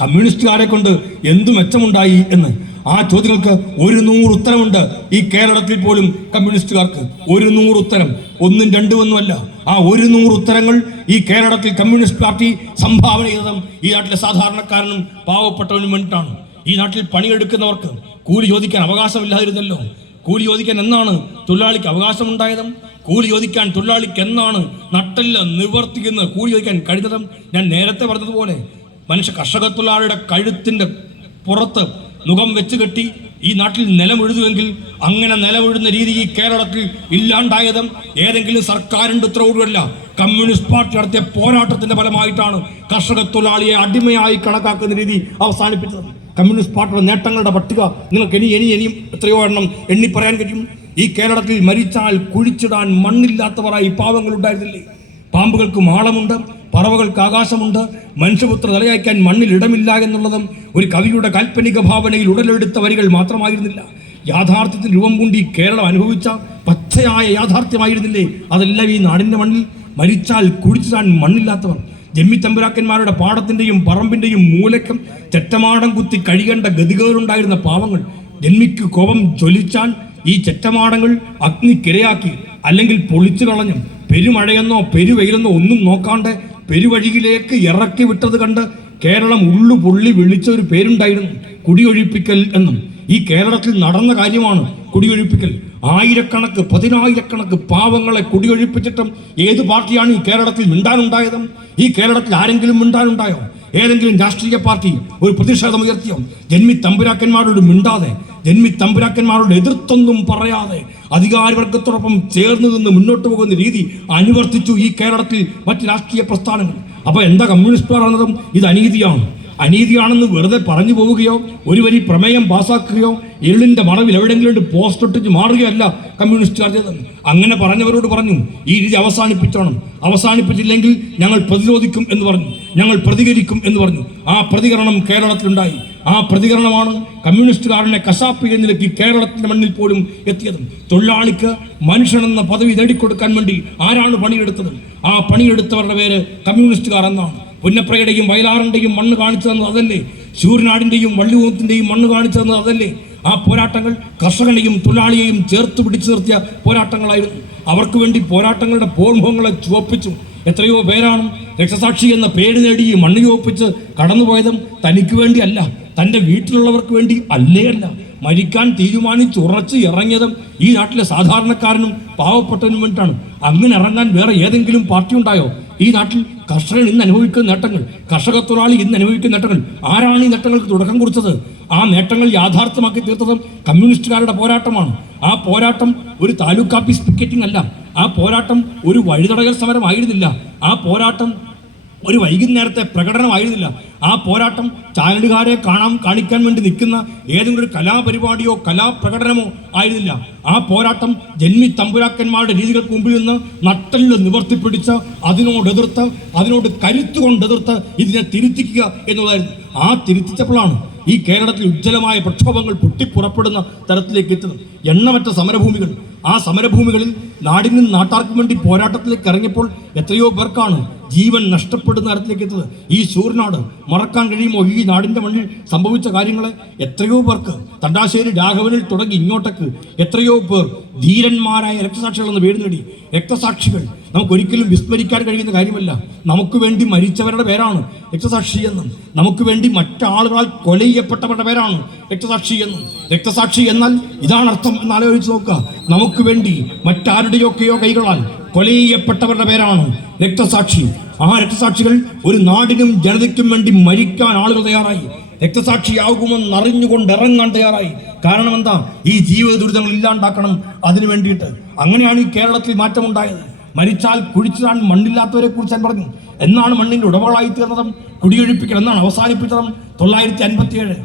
കമ്മ്യൂണിസ്റ്റുകാരെ കൊണ്ട് എന്തു മെച്ചമുണ്ടായി എന്ന്. ആ ചോദ്യങ്ങൾക്ക് 100 ഉത്തരമുണ്ട് ഈ കേരളത്തിൽ പോലും. കമ്മ്യൂണിസ്റ്റുകാർക്ക് 100 ഉത്തരം, 1 2 ഒന്നുമല്ല. ആ 100 ഉത്തരങ്ങൾ ഈ കേരളത്തിൽ കമ്മ്യൂണിസ്റ്റ് പാർട്ടി സംഭാവന ചെയ്തതും ഈ നാട്ടിലെ സാധാരണക്കാരനും പാവപ്പെട്ടവനും വേണ്ടിയിട്ടാണ്. ഈ നാട്ടിൽ പണിയെടുക്കുന്നവർക്ക് കൂലി ചോദിക്കാൻ അവകാശമില്ലാതിരുന്നല്ലോ. കൂലി ചോദിക്കാൻ എന്നാണ് തൊഴിലാളിക്ക് അവകാശമുണ്ടായതും? കൂലി ചോദിക്കാൻ തൊഴിലാളിക്ക് എന്നാണ് നട്ടല്ല നിവർത്തിക്കുന്ന കൂലി ചോദിക്കാൻ കഴിഞ്ഞതും? ഞാൻ നേരത്തെ പറഞ്ഞതുപോലെ കർഷക തൊഴിലാളിയുടെ കഴുത്തിന്റെ പുറത്ത് മുഖം വെച്ച് കെട്ടി ഈ നാട്ടിൽ നിലമെഴുതുമെങ്കിൽ അങ്ങനെ നിലമെഴുതുന്ന രീതി ഈ കേരളത്തിൽ ഇല്ലാണ്ടായതും ഏതെങ്കിലും സർക്കാരിന്റെ ഉത്തരവുകളല്ല, കമ്മ്യൂണിസ്റ്റ് പാർട്ടി നടത്തിയ പോരാട്ടത്തിന്റെ ഫലമായിട്ടാണ് കർഷക തൊഴിലാളിയെ അടിമയായി കണക്കാക്കുന്ന രീതി അവസാനിപ്പിച്ചത്. കമ്മ്യൂണിസ്റ്റ് പാർട്ടിയുടെ നേട്ടങ്ങളുടെ പട്ടിക നിങ്ങൾക്ക് ഇനിയും എത്രയോ എണ്ണം എണ്ണി പറയാൻ കഴിയും. ഈ കേരളത്തിൽ മരിച്ചാൽ കുഴിച്ചിടാൻ മണ്ണില്ലാത്തവരായി പാവങ്ങളുണ്ടായിരുന്നില്ലേ? പാമ്പുകൾക്ക് മാളമുണ്ട്, പറവകൾക്ക് ആകാശമുണ്ട്, മനുഷ്യപുത്ര തലയായ്ക്കാൻ മണ്ണിൽ ഇടമില്ല എന്നുള്ളതും ഒരു കവിയുടെ കാൽപ്പനിക ഭാവനയിൽ ഉടലെടുത്ത വരികൾ മാത്രമായിരുന്നില്ല. യാഥാർത്ഥ്യത്തിൽ രൂപം കൊണ്ടി കേരളം അനുഭവിച്ച പച്ചയായ യാഥാർത്ഥ്യമായിരുന്നില്ലേ അതെല്ലാം ഈ നാടിൻ്റെ മണ്ണിൽ? മരിച്ചാൽ കുഴിച്ചിടാൻ മണ്ണില്ലാത്തവർ, ജമ്മിത്തമ്പുരാക്കന്മാരുടെ പാടത്തിൻ്റെയും പറമ്പിൻ്റെയും മൂലക്കം ചെറ്റമാടം കുത്തി കഴിയേണ്ട ഗതികേടുണ്ടായിരുന്ന പാവങ്ങൾ, ജന്മിക്ക് കോപം ജ്വലിച്ചാൽ ഈ ചെറ്റമാടങ്ങൾ അഗ്നിക്കിരയാക്കി അല്ലെങ്കിൽ പൊളിച്ചു കളഞ്ഞും പെരുമഴയെന്നോ പെരുവെയിലെന്നോ ഒന്നും നോക്കാണ്ട് പെരുവഴിയിലേക്ക് ഇറക്കി വിട്ടത് കണ്ട് കേരളം ഉള്ളു പൊള്ളി വിളിച്ച ഒരു പേരുണ്ടായിരുന്നു, കുടിയൊഴിപ്പിക്കൽ എന്നും. ഈ കേരളത്തിൽ നടന്ന കാര്യമാണ് കുടിയൊഴിപ്പിക്കൽ. ആയിരക്കണക്ക് 10,000 പാവങ്ങളെ കുടിയൊഴിപ്പിച്ചിട്ടും ഏത് പാർട്ടിയാണ് ഈ കേരളത്തിൽ മിണ്ടാനുണ്ടായതും? ഈ കേരളത്തിൽ ആരെങ്കിലും മിണ്ടാനുണ്ടായോ? ഏതെങ്കിലും രാഷ്ട്രീയ പാർട്ടി ഒരു പ്രതിഷേധം ഉയർത്തിയോ? ജന്മി തമ്പുരാക്കന്മാരോട് മിണ്ടാതെ, ജന്മി തമ്പുരാക്കന്മാരോട് എതിർത്തൊന്നും പറയാതെ അധികാരവർഗത്തോടൊപ്പം ചേർന്ന് നിന്ന് മുന്നോട്ട് പോകുന്ന രീതി അനുവർത്തിച്ചു ഈ കേരളത്തിൽ മറ്റ് രാഷ്ട്രീയ പ്രസ്ഥാനങ്ങൾ. അപ്പോൾ എന്താ കമ്മ്യൂണിസ്റ്റ് പറയുന്നതും ഇത് അനീതിയാണ്. അനീതിയാണെന്ന് വെറുതെ പറഞ്ഞു പോവുകയോ ഒരു വരി പ്രമേയം പാസാക്കുകയോ ഇരുളിന്റെ മറവിൽ എവിടെയെങ്കിലും പോസ്റ്റ് ഒട്ടിച്ച് മാറുകയല്ല കമ്മ്യൂണിസ്റ്റുകാർ ചെയ്തത്. അങ്ങനെ പറഞ്ഞവരോട് പറഞ്ഞു, ഈ രീതി അവസാനിപ്പിച്ചോണം, അവസാനിപ്പിച്ചില്ലെങ്കിൽ ഞങ്ങൾ പ്രതിരോധിക്കും എന്ന് പറഞ്ഞു, ഞങ്ങൾ പ്രതികരിക്കും എന്ന് പറഞ്ഞു. ആ പ്രതികരണം കേരളത്തിലുണ്ടായി. ആ പ്രതികരണമാണ് കമ്മ്യൂണിസ്റ്റുകാരനെ കശാപ്പ് എന്നിലേക്ക് കേരളത്തിന്റെ മണ്ണിൽ പോലും എത്തിയതും. തൊഴിലാളിക്ക് മനുഷ്യനെന്ന പദവി നേടിക്കൊടുക്കാൻ വേണ്ടി ആരാണ് പണിയെടുത്തത്? ആ പണിയെടുത്തവരുടെ പേര് കമ്മ്യൂണിസ്റ്റുകാർ എന്നാണ്. പുന്നപ്രയുടെയും വയലാറിന്റെയും മണ്ണ് കാണിച്ചു തന്നത് അതല്ലേ? ശൂരനാടിന്റെയും വള്ളിയൂത്തിന്റെയും മണ്ണ് കാണിച്ചു തന്നത് അതല്ലേ? ആ പോരാട്ടങ്ങൾ കർഷകനെയും തൊഴിലാളിയെയും ചേർത്ത് പിടിച്ചു നിർത്തിയ പോരാട്ടങ്ങളായിരുന്നു. അവർക്ക് വേണ്ടി പോരാട്ടങ്ങളുടെ പോർമുഖങ്ങളെ ചുവപ്പിച്ചു. എത്രയോ പേരാണ് രക്തസാക്ഷി എന്ന പേര് നേടി മണ്ണ് ചുവപ്പിച്ച് കടന്നുപോയതും തനിക്ക് വേണ്ടി അല്ല, തൻ്റെ വീട്ടിലുള്ളവർക്ക് വേണ്ടി അല്ല. മരിക്കാൻ തീരുമാനിച്ച് ഉറച്ച് ഇറങ്ങിയതും ഈ നാട്ടിലെ സാധാരണക്കാരനും പാവപ്പെട്ടവനും വേണ്ടിയിട്ടാണ്. അങ്ങനെ ഇറങ്ങാൻ വേറെ ഏതെങ്കിലും പാർട്ടി ഉണ്ടായോ? ഈ നാട്ടിൽ കർഷകൻ ഇന്ന് അനുഭവിക്കുന്ന നേട്ടങ്ങൾ, കർഷക തൊഴിലാളി ഇന്ന് അനുഭവിക്കുന്ന നേട്ടങ്ങൾ, ആരാണ് ഈ നേട്ടങ്ങൾക്ക് തുടക്കം കുറിച്ചത്? ആ നേട്ടങ്ങൾ യാഥാർത്ഥ്യമാക്കി തീർത്തതും കമ്മ്യൂണിസ്റ്റുകാരുടെ പോരാട്ടമാണ്. ആ പോരാട്ടം ഒരു താലൂക്ക് ഓഫീസ് പിക്കറ്റിംഗ് അല്ല, ആ പോരാട്ടം ഒരു വഴിതടയൽ സമരമായിരുന്നില്ല, ആ പോരാട്ടം ഒരു വൈകുന്നേരത്തെ പ്രകടനമായിരുന്നില്ല, ആ പോരാട്ടം ചാനലുകാരെ കാണിക്കാൻ വേണ്ടി നിൽക്കുന്ന ഏതെങ്കിലും ഒരു കലാപരിപാടിയോ കലാപ്രകടനമോ ആയിരുന്നില്ല. ആ പോരാട്ടം ജന്മി തമ്പുരാക്കന്മാരുടെ രീതികൾക്ക് മുമ്പിൽ നിന്ന് നട്ടല് നിവർത്തിപ്പിടിച്ച് അതിനോട് കരുത്തുകൊണ്ടെതിർത്ത് ഇതിനെ തിരുത്തിക്കുക എന്നുള്ളതായിരുന്നു. ആ തിരുത്തിച്ചപ്പോഴാണ് ഈ കേരളത്തിൽ ഉജ്ജ്വലമായ പ്രക്ഷോഭങ്ങൾ പൊട്ടിപ്പുറപ്പെടുന്ന തരത്തിലേക്ക് എത്തുന്നത്. എണ്ണമറ്റ സമരഭൂമികൾ, ആ സമരഭൂമികളിൽ നാടിനും നാട്ടാർക്കും വേണ്ടി പോരാട്ടത്തിലേക്ക് ഇറങ്ങിയപ്പോൾ എത്രയോ പേർക്കാണ് ജീവൻ നഷ്ടപ്പെടുന്ന തരത്തിലേക്ക് എത്തുന്നത്. ഈ ശൂർനാട് മറക്കാൻ കഴിയുമോ? ഈ നാടിൻ്റെ മണ്ണിൽ സംഭവിച്ച കാര്യങ്ങളെ എത്രയോ പേർക്ക്, തണ്ടാശ്ശേരി രാഘവനിൽ തുടങ്ങി ഇങ്ങോട്ടേക്ക് എത്രയോ പേർ ധീരന്മാരായ രക്തസാക്ഷികളെന്ന് പേര് നേടി. രക്തസാക്ഷികൾ നമുക്കൊരിക്കലും വിസ്മരിക്കാൻ കഴിയുന്ന കാര്യമല്ല. നമുക്ക് വേണ്ടി മരിച്ചവരുടെ പേരാണ് രക്തസാക്ഷി എന്നും, നമുക്ക് വേണ്ടി മറ്റാളുകളാൽ കൊല ചെയ്യപ്പെട്ടവരുടെ പേരാണ് രക്തസാക്ഷി എന്നും. രക്തസാക്ഷി എന്നാൽ ഇതാണ് അർത്ഥം എന്ന് ആലോചിച്ച് നോക്കുക. നമുക്ക് വേണ്ടി മറ്റാരുടെയൊക്കെയോ കൈകളാൽ കൊല ചെയ്യപ്പെട്ടവരുടെ പേരാണ് രക്തസാക്ഷി. ആ രക്തസാക്ഷികൾ ഒരു നാടിനും ജനതയ്ക്കും വേണ്ടി മരിക്കാൻ ആളുകൾ തയ്യാറായി, രക്തസാക്ഷിയാകുമെന്ന് അറിഞ്ഞുകൊണ്ട് ഇറങ്ങാൻ തയ്യാറായി. കാരണം എന്താ? ഈ ജീവിത ദുരിതങ്ങൾ ഇല്ലാണ്ടാക്കണം അതിനു വേണ്ടിയിട്ട്. അങ്ങനെയാണ് ഈ കേരളത്തിൽ മാറ്റമുണ്ടായത്. മരിച്ചാൽ കുഴിച്ചിടാൻ മണ്ണില്ലാത്തവരെ കുറിച്ച് ഞാൻ പറഞ്ഞു. എന്നാണ് മണ്ണിന്റെ ഉടമകളായി തീർന്നതും കുടിയൊഴിപ്പിക്കൽ എന്നാണ് അവസാനിപ്പിച്ചതും? 957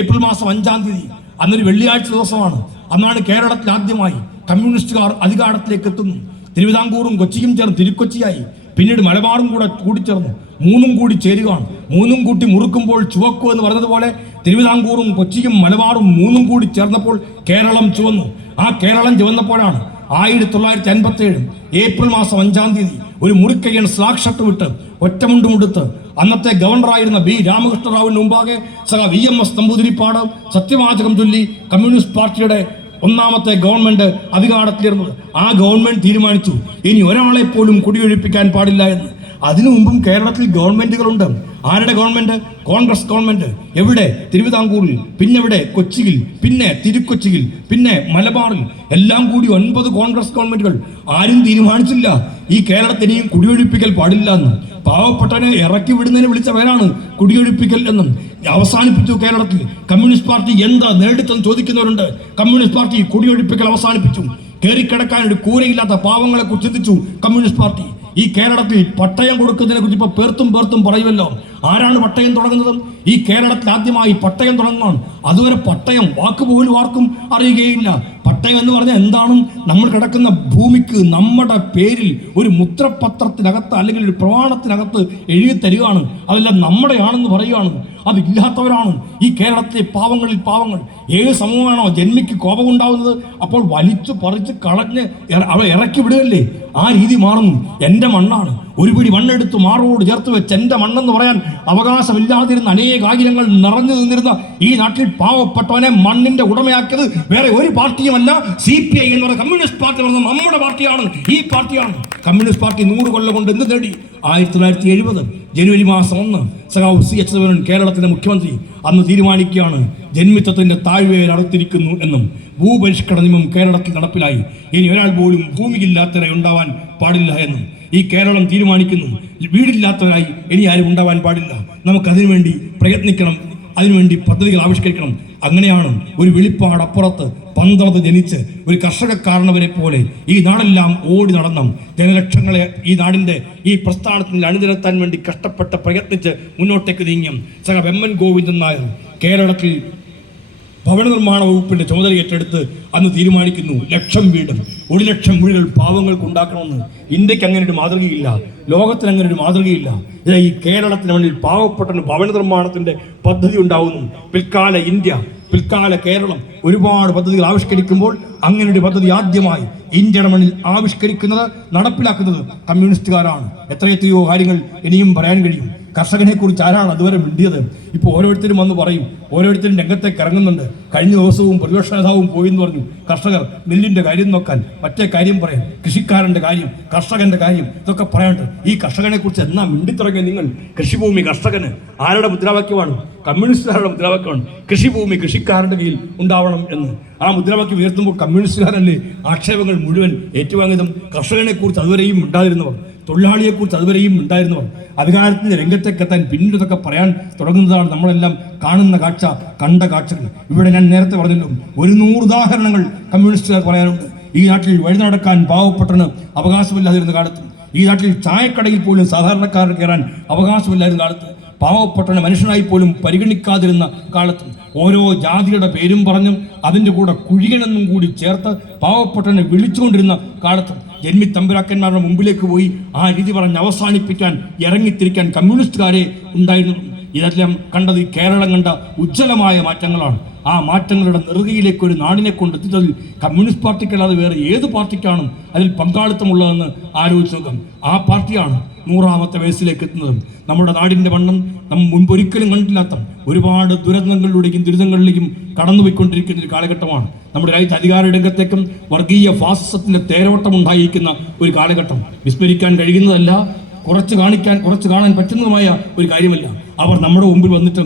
ഏപ്രിൽ മാസം 5-ാം തീയതി, അന്നൊരു വെള്ളിയാഴ്ച ദിവസമാണ്. അന്നാണ് കേരളത്തിൽ ആദ്യമായി കമ്മ്യൂണിസ്റ്റുകാർ അധികാരത്തിലേക്ക് എത്തുന്നു. തിരുവിതാംകൂറും കൊച്ചിയും ചേർന്ന് തിരുക്കൊച്ചിയായി. പിന്നീട് മലബാറും കൂടെ കൂടിച്ചേർന്നു. മൂന്നും കൂടി ചേരുകയാണ്. മൂന്നും കൂട്ടി മുറുക്കുമ്പോൾ ചുവക്കു എന്ന് പറഞ്ഞതുപോലെ തിരുവിതാംകൂറും കൊച്ചിയും മലബാറും മൂന്നും കൂടി ചേർന്നപ്പോൾ കേരളം ചുവന്നു. ആ കേരളം ചുവന്നപ്പോഴാണ് 1957 ഏപ്രിൽ മാസം 5-ാം തീയതി ഒരു മുറിക്കയ്യൻ സ്ലാക്ക് ഷർട്ട് വിട്ട് ഒറ്റമുണ്ടുമുടുത്ത് അന്നത്തെ ഗവർണറായിരുന്ന ബി രാമകൃഷ്ണറാവുവിന് മുമ്പാകെ VMS നമ്പൂതിരിപ്പാട് സത്യവാചകം ചൊല്ലി കമ്മ്യൂണിസ്റ്റ് പാർട്ടിയുടെ ഒന്നാമത്തെ ഗവൺമെന്റ് അധികാരത്തിലിരുന്നത്. ആ ഗവൺമെന്റ് തീരുമാനിച്ചു ഇനി ഒരാളെ പോലും കുടിയൊഴിപ്പിക്കാൻ പാടില്ല എന്ന്. അതിനു മുമ്പും കേരളത്തിൽ ഗവൺമെന്റുകളുണ്ട്. ആരുടെ ഗവൺമെന്റ്? കോൺഗ്രസ് ഗവൺമെന്റ്. എവിടെ? തിരുവിതാംകൂറിൽ, പിന്നെ എവിടെ? കൊച്ചിയിൽ, പിന്നെ തിരുക്കൊച്ചിയിൽ, പിന്നെ മലബാറിൽ. എല്ലാം കൂടി 9 കോൺഗ്രസ് ഗവൺമെന്റുകൾ. ആരും തീരുമാനിച്ചില്ല ഈ കേരളത്തിൽ ഇനിയും കുടിയൊഴിപ്പിക്കൽ പാടില്ല എന്ന്. പാവപ്പെട്ടവനെ ഇറക്കി വിടുന്നതിന് വിളിച്ച പേരാണ് കുടിയൊഴിപ്പിക്കൽ എന്നും. അവസാനിപ്പിച്ചു കേരളത്തിൽ. കമ്മ്യൂണിസ്റ്റ് പാർട്ടി എന്താ നേടിത്തെന്ന് ചോദിക്കുന്നവരുണ്ട്. കമ്മ്യൂണിസ്റ്റ് പാർട്ടി കുടിയൊഴിപ്പിക്കൽ അവസാനിപ്പിച്ചു. കയറിക്കിടക്കാൻ ഒരു കൂരയില്ലാത്ത പാവങ്ങളെ കുറിച്ച് ചിന്തിച്ചു കമ്മ്യൂണിസ്റ്റ് പാർട്ടി. ഈ കേരളത്തിൽ പട്ടയം കൊടുക്കുന്നതിനെ കുറിച്ച് ഇപ്പൊ പേർത്തും പറയുമല്ലോ. ആരാണ് പട്ടയം തുടങ്ങുന്നത്? ഈ കേരളത്തിൽ ആദ്യമായി പട്ടയം തുടങ്ങുകയാണ്. അതുവരെ പട്ടയം വാക്കുപോലും ആർക്കും അറിയുകയില്ല. പട്ടയം എന്ന് പറഞ്ഞാൽ എന്താണ്? നമ്മൾ കിടക്കുന്ന ഭൂമിക്ക് നമ്മുടെ പേരിൽ ഒരു മുദ്രപത്രത്തിനകത്ത് അല്ലെങ്കിൽ ഒരു പ്രമാണത്തിനകത്ത് എഴുതി തരികയാണ്. അതെല്ലാം നമ്മുടെയാണെന്ന് പറയുകയാണ്. അതില്ലാത്തവരാണ് ഈ കേരളത്തിലെ പാവങ്ങളിൽ പാവങ്ങൾ. ഏത് സമൂഹമാണോ ജന്മിക്ക് കോപമുണ്ടാവുന്നത് അപ്പോൾ വലിച്ചു പറിച്ച് കളഞ്ഞ് അവ ഇറക്കി വിടുകയല്ലേ? ആ രീതി മാറുന്നു. എൻ്റെ മണ്ണാണ്, ഒരു പിടി മണ്ണെടുത്ത് മാറോട് ചേർത്ത് വെച്ച് എൻ്റെ മണ്ണെന്ന് പറയാൻ അവകാശമില്ലാതിരുന്ന അനേകായിരങ്ങൾ നിറഞ്ഞു നിന്നിരുന്ന ഈ നാട്ടിൽ പാവപ്പെട്ടവനെ മണ്ണിന്റെ ഉടമയാക്കിയത് വേറെ ഒരു പാർട്ടിയുമല്ല, CPI എന്ന് പറയുന്ന കമ്മ്യൂണിസ്റ്റ് പാർട്ടി പറഞ്ഞ നമ്മുടെ പാർട്ടിയാണ്. ഈ പാർട്ടിയാണ്. കമ്മ്യൂണിസ്റ്റ് പാർട്ടി 100 കൊല്ലം കൊണ്ട് എന്ത് നേടി? 1970 ജനുവരി മാസം 1 സഖാവ് CH ശിവൻ കേരളത്തിന്റെ മുഖ്യമന്ത്രി അന്ന് തീരുമാനിക്കുകയാണ് ജന്മിത്വത്തിന്റെ താഴ്വേര് അറുത്തിരിക്കുന്നു എന്നും. ഭൂപരിഷ്കരണ നിയമം കേരളത്തിൽ നടപ്പിലായി. ഇനി ഒരാൾ പോലും ഭൂമിയില്ലാത്തവരെ ഉണ്ടാവാൻ പാടില്ല എന്നും ഈ കേരളം തീരുമാനിക്കുന്നു. വീടില്ലാത്തവരായി ഇനി ആരും ഉണ്ടാവാൻ പാടില്ല. നമുക്കതിനുവേണ്ടി പ്രയത്നിക്കണം, അതിനുവേണ്ടി പദ്ധതികൾ ആവിഷ്കരിക്കണം. അങ്ങനെയാണ് ഒരു വെളിപ്പാടപ്പുറത്ത് 12 ജനിച്ച് ഒരു കർഷകക്കാരനവരെ പോലെ ഈ നാടെല്ലാം ഓടി നടന്നും ജനലക്ഷങ്ങളെ ഈ നാടിന്റെ ഈ പ്രസ്ഥാനത്തിൽ അണിനിരത്താൻ വേണ്ടി കഷ്ടപ്പെട്ട് പ്രയത്നിച്ച് മുന്നോട്ടേക്ക് നീങ്ങിയും M.N. ഗോവിന്ദൻ നായർ കേരളത്തിൽ ഭവന നിർമ്മാണ വകുപ്പിന്റെ ചുമതല ഏറ്റെടുത്ത് അന്ന് തീരുമാനിക്കുന്നു 1,00,000 വീടും 1,00,000 വീടുകൾ പാവങ്ങൾക്ക് ഉണ്ടാക്കണമെന്ന്. ഇന്ത്യക്ക് അങ്ങനെ ഒരു മാതൃകയില്ല, ലോകത്തിന് അങ്ങനെ ഒരു മാതൃകയില്ല. ഇത് ഈ കേരളത്തിന് മുന്നിൽ പാവപ്പെട്ട ഭവന നിർമ്മാണത്തിന്റെ പദ്ധതി ഉണ്ടാവുന്നു. പിൽക്കാല ഇന്ത്യ, പിൽക്കാല കേരളം ഒരുപാട് പദ്ധതികൾ ആവിഷ്കരിക്കുമ്പോൾ അങ്ങനെ ഒരു പദ്ധതി ആദ്യമായി ഇന്ത്യയുടെ മണ്ണിൽ ആവിഷ്കരിക്കുന്നത്, നടപ്പിലാക്കുന്നത് കമ്മ്യൂണിസ്റ്റുകാരാണ്. എത്രയെത്രയോ കാര്യങ്ങൾ ഇനിയും പറയാൻ കഴിയും. കർഷകനെ കുറിച്ച് ആരാണ് അതുവരെ മിണ്ടിയത്? ഇപ്പോൾ ഓരോരുത്തരും വന്ന് പറയും, ഓരോരുത്തരും രംഗത്തേക്ക് ഇറങ്ങുന്നുണ്ട്. കഴിഞ്ഞ ദിവസവും പ്രതിപക്ഷ നേതാവും പോയി എന്ന് പറഞ്ഞു കർഷകർ നെല്ലിന്റെ കാര്യം നോക്കാൻ, മറ്റേ കാര്യം പറയാൻ, കൃഷിക്കാരന്റെ കാര്യം, കർഷകന്റെ കാര്യം, ഇതൊക്കെ പറയാണ്ട് ഈ കർഷകനെ കുറിച്ച് എന്നാ മിണ്ടിത്തുടങ്ങിയ നിങ്ങൾ? കൃഷിഭൂമി കർഷകന് ആരുടെ മുദ്രാവാക്യമാണ്? കമ്മ്യൂണിസ്റ്റുകാരുടെ മുദ്രാവാക്യമാണ്. കൃഷിഭൂമി കൃഷിക്കാരന്റെ കയ്യിൽ ഉണ്ടാവണം എന്ന്. ആ മുദ്രാവാക്യം ഉയർത്തുമ്പോൾ കമ്മ്യൂണിസ്റ്റുകാരല്ലേ ആക്ഷേപങ്ങൾ മുഴുവൻ ഏറ്റുവാങ്ങിയതും? കർഷകനെ കുറിച്ച് അതുവരെയും ഉണ്ടായിരുന്നവർ, തൊഴിലാളിയെക്കുറിച്ച് അതുവരെയും ഉണ്ടായിരുന്നവർ അധികാരത്തിന്റെ രംഗത്തേക്കെത്താൻ പിന്നീട് ഇതൊക്കെ പറയാൻ തുടങ്ങുന്നതാണ് നമ്മളെല്ലാം കാണുന്ന കാഴ്ച, കണ്ട കാഴ്ചകൾ. ഇവിടെ ഞാൻ നേരത്തെ പറഞ്ഞല്ലോ, 100 ഉദാഹരണങ്ങൾ കമ്മ്യൂണിസ്റ്റുകാർ പറയാനുണ്ട്. ഈ നാട്ടിൽ വഴി നടക്കാൻ പാവപ്പെട്ടവന് അവകാശമില്ലാതിരുന്ന കാലത്ത്, ഈ നാട്ടിൽ ചായക്കടയിൽ പോലും സാധാരണക്കാരന് കയറാൻ അവകാശമില്ലാതിരുന്ന കാലത്ത്, പാവപ്പെട്ടവനെ മനുഷ്യനായി പോലും പരിഗണിക്കാതിരുന്ന കാലത്ത്, ഓരോ ജാതിയുടെ പേരും പറഞ്ഞും അതിൻ്റെ കൂടെ കുഴികനെന്നും കൂടി ചേർത്ത് പാവപ്പെട്ടവനെ വിളിച്ചുകൊണ്ടിരുന്ന കാലത്ത് ജന്മി തമ്പുരാക്കന്മാരുടെ മുമ്പിലേക്ക് പോയി ആ രീതി പറഞ്ഞ് അവസാനിപ്പിക്കാൻ ഇറങ്ങിത്തിരിക്കാൻ കമ്മ്യൂണിസ്റ്റുകാരെ ഉണ്ടായിരുന്നു. ഇതെല്ലാം കണ്ടത് ഈ കേരളം കണ്ട ഉജ്ജ്വലമായ മാറ്റങ്ങളാണ്. ആ മാറ്റങ്ങളുടെ നെറുകയിലേക്ക് ഒരു നാടിനെ കൊണ്ടെത്തിച്ചതിൽ കമ്മ്യൂണിസ്റ്റ് പാർട്ടിക്കല്ലാതെ വേറെ ഏത് പാർട്ടിക്കാണ് അതിൽ പങ്കാളിത്തമുള്ളതെന്ന് ആലോചിച്ച് നോക്കാം. ആ പാർട്ടിയാണ് 100ാമത്തെ വയസ്സിലേക്ക് എത്തുന്നത്. നമ്മുടെ നാടിൻ്റെ മണ്ണും നമ്മൾ മുൻപൊരിക്കലും കണ്ടില്ലാത്ത ഒരുപാട് ദുരന്തങ്ങളിലൂടെയും ദുരിതങ്ങളിലേക്കും കടന്നുപോയിക്കൊണ്ടിരിക്കുന്ന ഒരു കാലഘട്ടമാണ്. നമ്മുടെ രാജ്യത്ത് അധികാര രംഗത്തേക്കും വർഗീയ ഫാസിസത്തിന്റെ തേരോട്ടം ഉണ്ടായിരിക്കുന്ന ഒരു കാലഘട്ടം. വിസ്മരിക്കാൻ കഴിയുന്നതല്ല, കുറച്ച് കാണാൻ പറ്റുന്നതുമായ ഒരു കാര്യമല്ല. അവർ നമ്മുടെ മുമ്പിൽ വന്നിട്ട്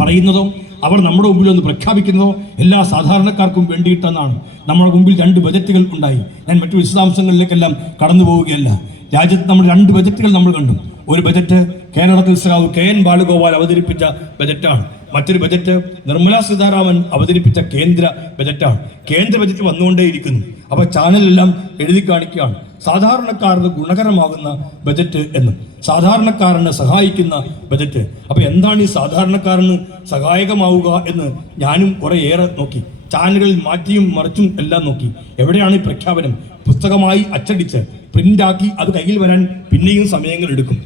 പറയുന്നതോ അവർ നമ്മുടെ മുമ്പിൽ ഒന്ന് പ്രഖ്യാപിക്കുന്നതോ എല്ലാ സാധാരണക്കാർക്കും വേണ്ടിയിട്ടെന്നാണ്. നമ്മുടെ മുമ്പിൽ 2 ബജറ്റുകൾ ഉണ്ടായി. ഞാൻ മറ്റു വിശദാംശങ്ങളിലേക്കെല്ലാം കടന്നു പോവുകയല്ല. രാജ്യത്ത് നമ്മൾ 2 ബജറ്റുകൾ നമ്മൾ കണ്ടു. ഒരു ബജറ്റ് കേരളത്തിൽ സഖാവ് KN ബാലഗോപാൽ അവതരിപ്പിച്ച ബജറ്റാണ്. മറ്റൊരു ബജറ്റ് നിർമ്മലാ സീതാരാമൻ അവതരിപ്പിച്ച കേന്ദ്ര ബജറ്റാണ്. കേന്ദ്ര ബജറ്റ് വന്നുകൊണ്ടേയിരിക്കുന്നു. അപ്പൊ ചാനലെല്ലാം എഴുതി കാണിക്കുകയാണ് സാധാരണക്കാരന് ഗുണകരമാകുന്ന ബജറ്റ് എന്നും, സാധാരണക്കാരനെ സഹായിക്കുന്ന ബജറ്റ്. അപ്പൊ എന്താണ് ഈ സാധാരണക്കാരന് സഹായകമാവുക എന്ന് ഞാനും കുറേയേറെ നോക്കി. ചാനലുകളിൽ മാറ്റിയും മറിച്ചും എല്ലാം നോക്കി. എവിടെയാണ് ഈ പ്രഖ്യാപനം? പുസ്തകമായി അച്ചടിച്ച് പ്രിന്റാക്കി അത് കയ്യിൽ വരാൻ പിന്നെയും സമയങ്ങൾ എടുക്കും.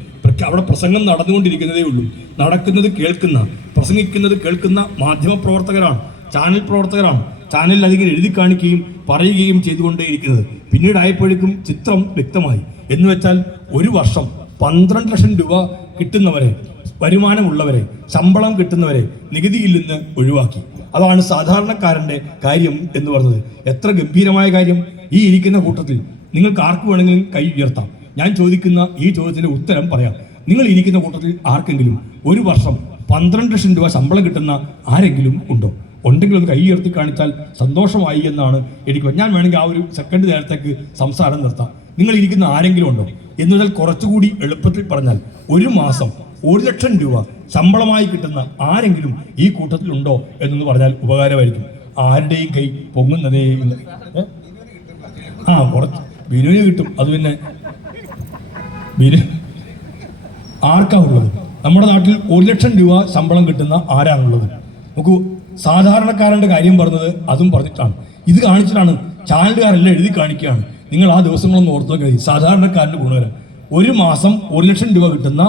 അവിടെ പ്രസംഗം നടന്നുകൊണ്ടിരിക്കുന്നതേ ഉള്ളൂ. നടക്കുന്നത് കേൾക്കുന്ന, പ്രസംഗിക്കുന്നത് കേൾക്കുന്ന മാധ്യമപ്രവർത്തകരാണ്, ചാനൽ പ്രവർത്തകരാണ്. ചാനലിൽ അധികം എഴുതി കാണിക്കുകയും പറയുകയും ചെയ്തുകൊണ്ടേയിരിക്കുന്നത്. പിന്നീടായപ്പോഴേക്കും ചിത്രം വ്യക്തമായി. എന്ന് വെച്ചാൽ ഒരു വർഷം 12 ലക്ഷം രൂപ കിട്ടുന്നവരെ, വരുമാനമുള്ളവരെ, ശമ്പളം കിട്ടുന്നവരെ നികുതിയിൽ നിന്ന് ഒഴിവാക്കി. അതാണ് സാധാരണക്കാരൻ്റെ കാര്യം എന്ന് പറഞ്ഞത്. എത്ര ഗംഭീരമായ കാര്യം! ഈ ഇരിക്കുന്ന കൂട്ടത്തിൽ നിങ്ങൾക്ക് ആർക്ക് വേണമെങ്കിലും കൈ ഉയർത്താം. ഞാൻ ചോദിക്കുന്ന ഈ ചോദ്യത്തിന് ഉത്തരം പറയാം. നിങ്ങൾ ഇരിക്കുന്ന കൂട്ടത്തിൽ ആർക്കെങ്കിലും ഒരു വർഷം 12 ലക്ഷം രൂപ ശമ്പളം കിട്ടുന്ന ആരെങ്കിലും ഉണ്ടോ? ഉണ്ടെങ്കിൽ ഒന്ന് കൈ ഉയർത്തി കാണിച്ചാൽ സന്തോഷമായി എന്നാണ് എനിക്ക്. ഞാൻ വേണമെങ്കിൽ ആ ഒരു സെക്കൻഡ് നേരത്തേക്ക് സംസാരം നിർത്താം. നിങ്ങൾ ഇരിക്കുന്ന ആരെങ്കിലും ഉണ്ടോ? എന്നുവെച്ചാൽ കുറച്ചുകൂടി എളുപ്പത്തിൽ പറഞ്ഞാൽ ഒരു മാസം 1 ലക്ഷം രൂപ ശമ്പളമായി കിട്ടുന്ന ആരെങ്കിലും ഈ കൂട്ടത്തിൽ ഉണ്ടോ എന്നൊന്ന് പറഞ്ഞാൽ ഉപകാരമായിരിക്കും. ആരുടെയും കൈ പൊങ്ങുന്നതേ ഇല്ല. കുറച്ച് ബിനുവിന് കിട്ടും. അത് പിന്നെ ആർക്കാ ഉള്ളത്? നമ്മുടെ നാട്ടിൽ 1 ലക്ഷം രൂപ ശമ്പളം കിട്ടുന്ന ആരാണുള്ളത്? നമുക്ക് സാധാരണക്കാരൻ്റെ കാര്യം പറഞ്ഞത് അതും പറഞ്ഞിട്ടാണ്. ഇത് കാണിച്ചിട്ടാണ് ചാനലുകാരെല്ലാം എഴുതി കാണിക്കുകയാണ്. നിങ്ങൾ ആ ദിവസങ്ങളൊന്നും ഓർത്തു കഴിയും. സാധാരണക്കാരൻ്റെ ഗുണകരം ഒരു മാസം 1 ലക്ഷം രൂപ കിട്ടുന്ന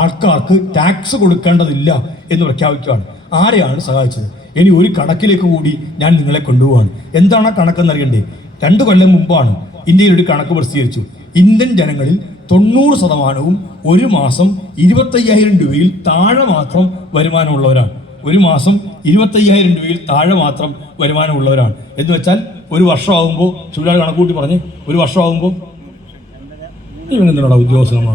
ആൾക്കാർക്ക് ടാക്സ് കൊടുക്കേണ്ടതില്ല എന്ന് പ്രഖ്യാപിക്കുകയാണ്. ആരെയാണ് സഹായിച്ചത്? ഇനി ഒരു കണക്കിലേക്ക് കൂടി ഞാൻ നിങ്ങളെ കൊണ്ടുപോവാണ്. എന്താണ് ആ കണക്കെന്നറിയണ്ടേ? 2 കൊല്ലം മുമ്പാണ് ഇന്ത്യയിൽ ഒരു കണക്ക് പ്രസിദ്ധീകരിച്ചു. ഇന്ത്യൻ ജനങ്ങളിൽ 90% ഒരു മാസം 25,000 രൂപയിൽ താഴെ മാത്രം വരുമാനമുള്ളവരാണ്. ഒരു മാസം 25,000 രൂപയിൽ താഴെ മാത്രം വരുമാനമുള്ളവരാണ്. എന്ന് വെച്ചാൽ ഒരു വർഷമാകുമ്പോൾ, ചുരുളാട് കണക്കൂട്ടി പറഞ്ഞ്, ഒരു വർഷമാകുമ്പോൾ ഇവനെന്തിനാണ് ഉദ്യോഗസ്ഥന്മാർ?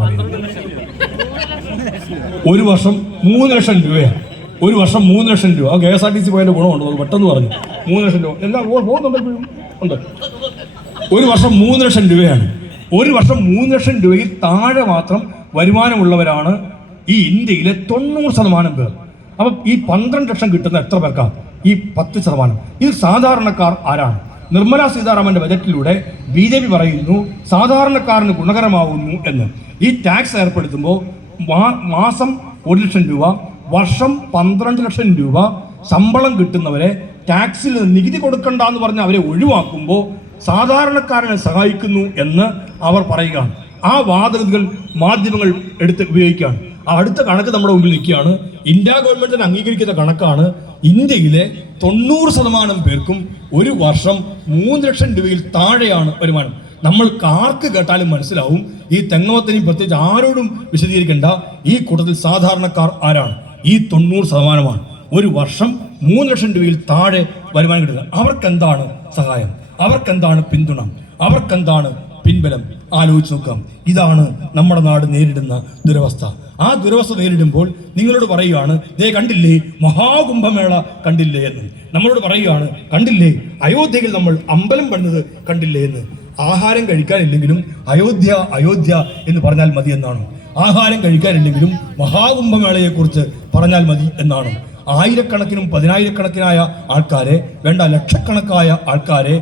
ഒരു വർഷം 3 ലക്ഷം രൂപയാണ്. ഒരു വർഷം 3 ലക്ഷം രൂപ. KSRTC പോയതിൻ്റെ ഗുണമുണ്ട്. അത് പെട്ടെന്ന് പറഞ്ഞു. 3 ലക്ഷം രൂപ എല്ലാം പോകുന്നുണ്ട്, ഉണ്ട്. ഒരു വർഷം 3 ലക്ഷം രൂപയാണ്. ഒരു വർഷം 3 ലക്ഷം രൂപയിൽ താഴെ മാത്രം വരുമാനമുള്ളവരാണ് ഈ ഇന്ത്യയിലെ 90% പേർ. അപ്പം ഈ 12 ലക്ഷം കിട്ടുന്ന എത്ര പേർക്കാണ്? ഈ 10%. ഇത് സാധാരണക്കാർ ആരാണ്? നിർമ്മലാ സീതാരാമന്റെ ബജറ്റിലൂടെ BJP പറയുന്നു സാധാരണക്കാരന് ഗുണകരമാവുന്നു എന്ന്. ഈ ടാക്സ് ഏർപ്പെടുത്തുമ്പോൾ മാസം 1 ലക്ഷം രൂപ, വർഷം 12 ലക്ഷം രൂപ ശമ്പളം കിട്ടുന്നവരെ ടാക്സിൽ നികുതി കൊടുക്കണ്ട എന്ന് പറഞ്ഞ് അവരെ ഒഴിവാക്കുമ്പോൾ സാധാരണക്കാരനെ സഹായിക്കുന്നു എന്ന് അവർ പറയുകയാണ്. ആ വാദഗതികൾ മാധ്യമങ്ങൾ എടുത്ത് ഉപയോഗിക്കുകയാണ്. അടുത്ത കണക്ക് നമ്മുടെ മുമ്പിൽ നിൽക്കുകയാണ്. ഇന്ത്യ ഗവൺമെന്റിന് അംഗീകരിക്കുന്ന കണക്കാണ്. ഇന്ത്യയിലെ 90% പേർക്കും ഒരു വർഷം 3 ലക്ഷം രൂപയിൽ താഴെയാണ് വരുമാനം. നമ്മൾ ആർക്ക് കേട്ടാലും മനസ്സിലാവും. ഈ തെങ്ങമത്തിനെയും പ്രത്യേകിച്ച് ആരോടും വിശദീകരിക്കേണ്ട. ഈ കൂട്ടത്തിൽ സാധാരണക്കാർ ആരാണ്? ഈ 90%. ഒരു വർഷം 3 ലക്ഷം രൂപയിൽ താഴെ വരുമാനം കിട്ടുന്നത്. അവർക്കെന്താണ് സഹായം? അവർക്കെന്താണ് പിന്തുണ? അവർക്കെന്താണ് പിൻബലം? ആലോചിച്ച് നോക്കാം. ഇതാണ് നമ്മുടെ നാട് നേരിടുന്ന ദുരവസ്ഥ. ആ ദുരവസ്ഥ നേരിടുമ്പോൾ നിങ്ങളോട് പറയുകയാണ്, ദേ കണ്ടില്ലേ മഹാകുംഭമേള കണ്ടില്ലേ എന്ന്. നമ്മളോട് പറയുകയാണ്, കണ്ടില്ലേ അയോധ്യയിൽ നമ്മൾ അമ്പലം പണിത് കണ്ടില്ലേ എന്ന്. ആഹാരം കഴിക്കാനില്ലെങ്കിലും അയോധ്യ അയോധ്യ എന്ന് പറഞ്ഞാൽ മതി എന്നാണ്. ആഹാരം കഴിക്കാനില്ലെങ്കിലും മഹാകുംഭമേളയെക്കുറിച്ച് പറഞ്ഞാൽ മതി എന്നാണ്. ആയിരക്കണക്കിനും 10,000-കണക്കിനായ ആൾക്കാരെ, വേണ്ട ലക്ഷക്കണക്കായ ആൾക്കാരെ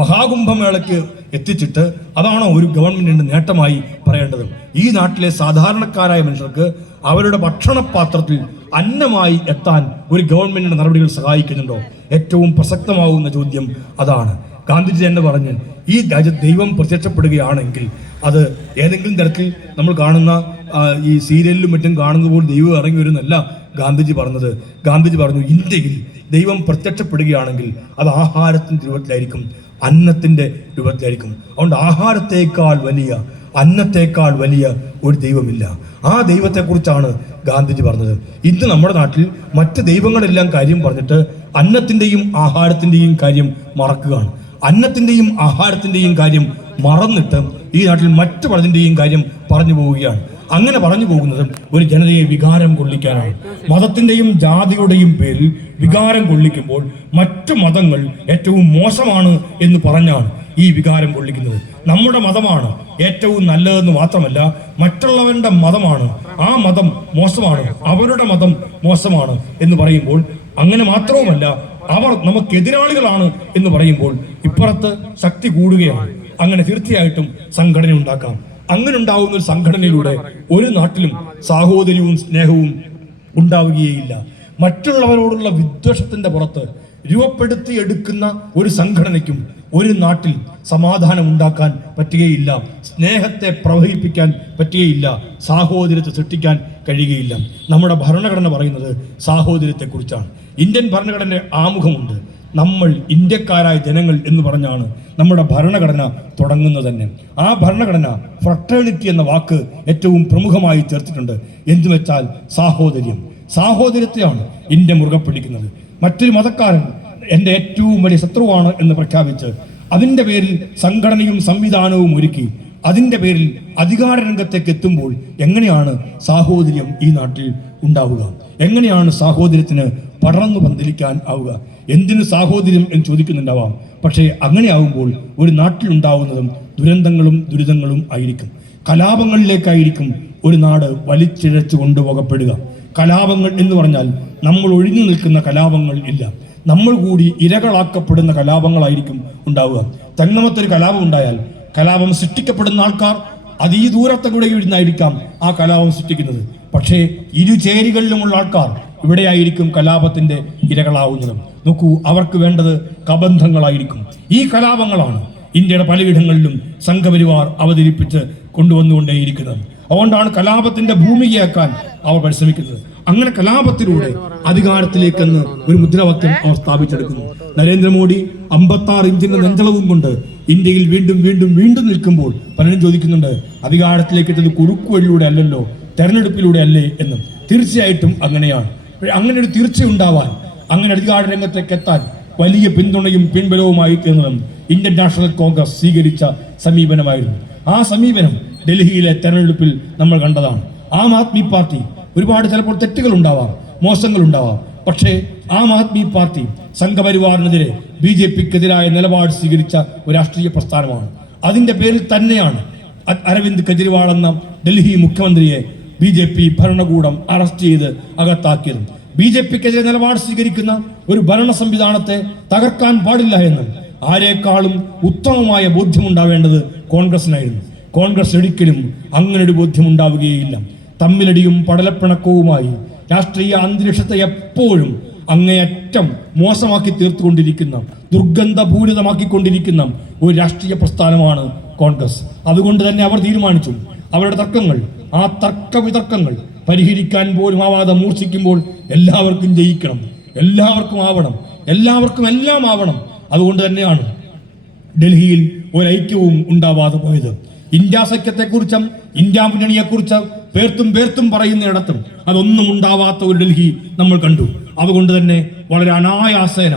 മഹാകുംഭമേളയ്ക്ക് എത്തിച്ചിട്ട് അതാണോ ഒരു ഗവൺമെന്റിന്റെ നേട്ടമായി പറയേണ്ടത്? ഈ നാട്ടിലെ സാധാരണക്കാരായ മനുഷ്യർക്ക് അവരുടെ ഭക്ഷണപാത്രത്തിൽ അന്നമായി എത്താൻ ഒരു ഗവൺമെന്റിന്റെ നടപടികൾ സഹായിക്കുന്നുണ്ടോ? ഏറ്റവും പ്രസക്തമാവുന്ന ചോദ്യം അതാണ്. ഗാന്ധിജി തന്നെ പറഞ്ഞു, ഈ രാജ്യത്ത് ദൈവം പ്രത്യക്ഷപ്പെടുകയാണെങ്കിൽ അത് ഏതെങ്കിലും തരത്തിൽ നമ്മൾ കാണുന്ന ഈ സീരിയലിലും മറ്റും കാണുന്ന പോലെ ദൈവം ഇറങ്ങി വരുന്നല്ല ഗാന്ധിജി പറഞ്ഞത്. ഗാന്ധിജി പറഞ്ഞു, ഇന്ത്യയിൽ ദൈവം പ്രത്യക്ഷപ്പെടുകയാണെങ്കിൽ അത് ആഹാരത്തിൻ്റെ രൂപത്തിലായിരിക്കും, അന്നത്തിൻ്റെ രൂപത്തിലായിരിക്കും. അതുകൊണ്ട് ആഹാരത്തേക്കാൾ വലിയ, അന്നത്തേക്കാൾ വലിയ ഒരു ദൈവമില്ല. ആ ദൈവത്തെക്കുറിച്ചാണ് ഗാന്ധിജി പറഞ്ഞത്. ഇന്ന് നമ്മുടെ നാട്ടിൽ മറ്റ് ദൈവങ്ങളെല്ലാം കാര്യം പറഞ്ഞിട്ട് അന്നത്തിൻ്റെയും ആഹാരത്തിൻ്റെയും കാര്യം മറക്കുകയാണ്. അന്നത്തിൻ്റെയും ആഹാരത്തിൻ്റെയും കാര്യം മറന്നിട്ട് ഈ നാട്ടിൽ മറ്റു പലതിൻ്റെയും കാര്യം പറഞ്ഞു പോവുകയാണ്. അങ്ങനെ പറഞ്ഞു പോകുന്നത് ഒരു ജനതയെ വികാരം കൊള്ളിക്കാനാണ്. മതത്തിൻ്റെയും ജാതിയുടെയും പേരിൽ വികാരം കൊള്ളിക്കുമ്പോൾ മറ്റു മതങ്ങൾ ഏറ്റവും മോശമാണ് എന്ന് പറഞ്ഞാണ് ഈ വികാരം കൊള്ളിക്കുന്നത്. നമ്മുടെ മതമാണ് ഏറ്റവും നല്ലതെന്ന് മാത്രമല്ല, മറ്റുള്ളവരുടെ മതമാണ്, ആ മതം മോശമാണ്, അവരുടെ മതം മോശമാണ് എന്ന് പറയുമ്പോൾ, അങ്ങനെ മാത്രവുമല്ല അവർ നമുക്ക് എതിരാളികളാണ് എന്ന് പറയുമ്പോൾ ഇപ്പുറത്ത് ശക്തി കൂടുകയാണ്. അങ്ങനെ തീർച്ചയായിട്ടും സംഘടന ഉണ്ടാക്കാം. അങ്ങനെ ഉണ്ടാവുന്ന ഒരു സംഘടനയിലൂടെ ഒരു നാട്ടിലും സാഹോദര്യവും സ്നേഹവും ഉണ്ടാവുകയില്ല. മറ്റുള്ളവരോടുള്ള വിദ്വേഷത്തിന്റെ പുറത്ത് രൂപപ്പെടുത്തിയെടുക്കുന്ന ഒരു സംഘടനയ്ക്കും ഒരു നാട്ടിൽ സമാധാനം ഉണ്ടാക്കാൻ പറ്റുകയില്ല, സ്നേഹത്തെ പ്രവഹിപ്പിക്കാൻ പറ്റുകയില്ല, സാഹോദര്യത്തെ സൃഷ്ടിക്കാൻ കഴിയുകയില്ല. നമ്മുടെ ഭരണഘടന പറയുന്നത് സാഹോദര്യത്തെക്കുറിച്ചാണ്. ഇന്ത്യൻ ഭരണഘടന ആമുഖമുണ്ട്. നമ്മൾ ഇന്ത്യക്കാരായ ജനങ്ങൾ എന്ന് പറഞ്ഞാണ് നമ്മുടെ ഭരണഘടന തുടങ്ങുന്നത് തന്നെ. ആ ഭരണഘടന ഫ്രട്ടേണിറ്റി എന്ന വാക്ക് ഏറ്റവും പ്രമുഖമായി ചേർത്തിട്ടുണ്ട്. എന്ന് വെച്ചാൽ സാഹോദര്യം. സാഹോദര്യത്തെയാണ് ഇന്ത്യ മുറുകെ പിടിക്കുന്നത്. മറ്റൊരു മതക്കാരൻ എൻ്റെ ഏറ്റവും വലിയ ശത്രുവാണ് എന്ന് പ്രഖ്യാപിച്ച് അതിൻ്റെ പേരിൽ സംഘടനയും സംവിധാനവും ഒരുക്കി അതിൻ്റെ പേരിൽ അധികാര രംഗത്തേക്ക് എത്തുമ്പോൾ എങ്ങനെയാണ് സാഹോദര്യം ഈ നാട്ടിൽ ഉണ്ടാവുക? എങ്ങനെയാണ് സാഹോദര്യത്തിന് പടർന്നു പന്തലിക്കാൻ ആവുക? എന്തിനു സാഹോദര്യം എന്ന് ചോദിക്കുന്നുണ്ടാവാം. പക്ഷേ അങ്ങനെ ആവുമ്പോൾ ഒരു നാട്ടിലുണ്ടാവുന്നതും ദുരന്തങ്ങളും ദുരിതങ്ങളും ആയിരിക്കും. കലാപങ്ങളിലേക്കായിരിക്കും ഒരു നാട് വലിച്ചിഴച്ചു കൊണ്ടുപോകപ്പെടുക. കലാപങ്ങൾ എന്ന് പറഞ്ഞാൽ നമ്മൾ ഒഴിഞ്ഞു നിൽക്കുന്ന കലാപങ്ങൾ ഇല്ല, നമ്മൾ കൂടി ഇരകളാക്കപ്പെടുന്ന കലാപങ്ങളായിരിക്കും ഉണ്ടാവുക. തെങ്ങമത്തൊരു കലാപം ഉണ്ടായാൽ കലാപം സൃഷ്ടിക്കപ്പെടുന്ന ആൾക്കാർ അതീ ദൂരത്തെ കൂടെ ഇരുന്നായിരിക്കാം ആ കലാപം സൃഷ്ടിക്കുന്നത്. പക്ഷേ ഇരുചേരികളിലുമുള്ള ആൾക്കാർ ഇവിടെയായിരിക്കും കലാപത്തിന്റെ ഇരകളാവുന്നത്. നോക്കൂ, അവർക്ക് വേണ്ടത് കബന്ധങ്ങളായിരിക്കും. ഈ കലാപങ്ങളാണ് ഇന്ത്യയുടെ പലയിടങ്ങളിലും സംഘപരിവാർ അവതരിപ്പിച്ച് കൊണ്ടുവന്നുകൊണ്ടേയിരിക്കുന്നത്. അതുകൊണ്ടാണ് കലാപത്തിന്റെ ഭൂമികയാക്കാൻ അവർ പരിശ്രമിക്കുന്നത്. അങ്ങനെ കലാപത്തിലൂടെ അധികാരത്തിലേക്കെന്ന് ഒരു മുദ്രാവാക്യം അവർ സ്ഥാപിച്ചെടുക്കുന്നു. നരേന്ദ്രമോദി 56 ഇഞ്ചിന്റെ നെഞ്ചളവും കൊണ്ട് ഇന്ത്യയിൽ വീണ്ടും വീണ്ടും വീണ്ടും നിൽക്കുമ്പോൾ പലരും ചോദിക്കുന്നുണ്ട്, അധികാരത്തിലേക്ക് എത്തുന്നത് കുറുക്കു വഴിയിലൂടെ അല്ലല്ലോ, തെരഞ്ഞെടുപ്പിലൂടെ അല്ലേ എന്നും. തീർച്ചയായിട്ടും അങ്ങനെയാണ്. അങ്ങനെ ഒരു തീർച്ചയുണ്ടാവാൻ, അങ്ങനെ അധികാര രംഗത്തേക്ക് എത്താൻ വലിയ പിന്തുണയും പിൻബലവുമായി തീർന്നതും ഇന്ത്യൻ നാഷണൽ കോൺഗ്രസ് സ്വീകരിച്ച സമീപനമായിരുന്നു. ആ സമീപനം ഡൽഹിയിലെ തെരഞ്ഞെടുപ്പിൽ നമ്മൾ കണ്ടതാണ്. ആം ആദ്മി പാർട്ടി ഒരുപാട് ചിലപ്പോൾ തെറ്റുകൾ ഉണ്ടാവാം, മോശങ്ങൾ ഉണ്ടാവാം. പക്ഷേ ആം ആദ്മി പാർട്ടി സംഘപരിവാറിനെതിരെ BJPക്കെതിരായ നിലപാട് സ്വീകരിച്ച ഒരു രാഷ്ട്രീയ പ്രസ്ഥാനമാണ്. അതിന്റെ പേരിൽ തന്നെയാണ് അരവിന്ദ് കെജ്രിവാൾ എന്ന ഡൽഹി മുഖ്യമന്ത്രിയെ BJP ഭരണകൂടം അറസ്റ്റ് ചെയ്ത് അകത്താക്കിയതും. BJPക്കെതിരെ നിലപാട് സ്വീകരിക്കുന്ന ഒരു ഭരണ സംവിധാനത്തെ തകർക്കാൻ പാടില്ല എന്നും ആരെക്കാളും ഉത്തമമായ ബോധ്യമുണ്ടാവേണ്ടത് കോൺഗ്രസിനായിരുന്നു. കോൺഗ്രസ് ഒരിക്കലും അങ്ങനൊരു ബോധ്യമുണ്ടാവുകയില്ല. തമ്മിലടിയും പടലപ്പിണക്കവുമായി രാഷ്ട്രീയ അന്തരീക്ഷത്തെ എപ്പോഴും അങ്ങേയറ്റം മോശമാക്കി തീർത്തുകൊണ്ടിരിക്കുന്ന, ദുർഗന്ധപൂരിതമാക്കിക്കൊണ്ടിരിക്കുന്ന ഒരു രാഷ്ട്രീയ പ്രസ്ഥാനമാണ് കോൺഗ്രസ്. അതുകൊണ്ട് തന്നെ അവർ തീരുമാനിച്ചു, അവരുടെ തർക്കങ്ങൾ, ആ തർക്കവിതർക്കങ്ങൾ പരിഹരിക്കാൻ പോലും ആവാതെ മൂർച്ഛിക്കുമ്പോൾ എല്ലാവർക്കും ജയിക്കണം, എല്ലാവർക്കും ആവണം, എല്ലാവർക്കും എല്ലാം ആവണം. അതുകൊണ്ട് തന്നെയാണ് ഡൽഹിയിൽ ഒരൈക്യവും ഉണ്ടാവാതെ പോയത്. ഇന്ത്യ സഖ്യത്തെക്കുറിച്ചും ഇന്ത്യ മുന്നണിയെക്കുറിച്ച് പേർത്തും പറയുന്നിടത്തും അതൊന്നും ഉണ്ടാവാത്ത ഒരു ഡൽഹി നമ്മൾ കണ്ടു. അതുകൊണ്ട് തന്നെ വളരെ അനായാസേന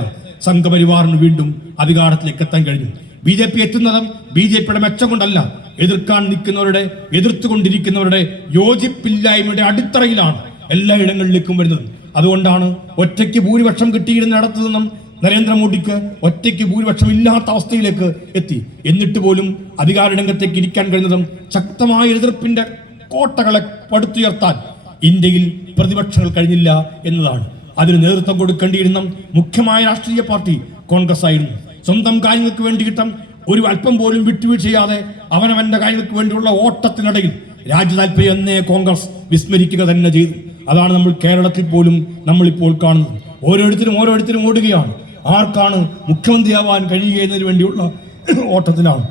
സംഘപരിവാറിന് വീണ്ടും അധികാരത്തിലേക്ക് എത്താൻ കഴിഞ്ഞു. BJP എത്തുന്നതും BJPയുടെ മെച്ചം കൊണ്ടല്ല, എതിർക്കാൻ നിൽക്കുന്നവരുടെ, എതിർത്തുകൊണ്ടിരിക്കുന്നവരുടെ യോജിപ്പില്ലായ്മയുടെ അടിത്തറയിലാണ് എല്ലാ ഇടങ്ങളിലേക്കും വരുന്നത്. അതുകൊണ്ടാണ് ഒറ്റയ്ക്ക് ഭൂരിപക്ഷം കിട്ടിയിരുന്നിടത്തു നിന്നും നരേന്ദ്രമോദിക്ക് ഒറ്റയ്ക്ക് ഭൂരിപക്ഷം ഇല്ലാത്ത അവസ്ഥയിലേക്ക് എത്തി. എന്നിട്ട് പോലും അധികാര രംഗത്തേക്ക് ഇരിക്കാൻ കഴിയുന്നതും ശക്തമായ എതിർപ്പിന്റെ കോട്ടകളെ പടുത്തുയർത്താൻ ഇന്ത്യയിൽ പ്രതിപക്ഷങ്ങൾ കഴിഞ്ഞില്ല എന്നതാണ്. അതിന് നേതൃത്വം കൊടുക്കേണ്ടിയിരുന്ന മുഖ്യമായ രാഷ്ട്രീയ പാർട്ടി കോൺഗ്രസ് ആയിരുന്നു. സ്വന്തം കാര്യങ്ങൾക്ക് വേണ്ടിയിട്ട് ഒരു അല്പം പോലും വിട്ടുവീഴ്ച ചെയ്യാതെ അവനവന്റെ കാര്യങ്ങൾക്ക് വേണ്ടിയുള്ള ഓട്ടത്തിനിടയിൽ രാജ്യ താല്പര്യം എന്നേ കോൺഗ്രസ് വിസ്മരിക്കുക തന്നെ ചെയ്തു. അതാണ് നമ്മൾ കേരളത്തിൽ പോലും നമ്മളിപ്പോൾ കാണുന്നത്. ഓരോരുത്തരും ഓടുകയാണ്. ആർക്കാണ് മുഖ്യമന്ത്രിയാവാൻ കഴിയുക എന്നതിന് വേണ്ടിയുള്ള ഓട്ടത്തിലാണ്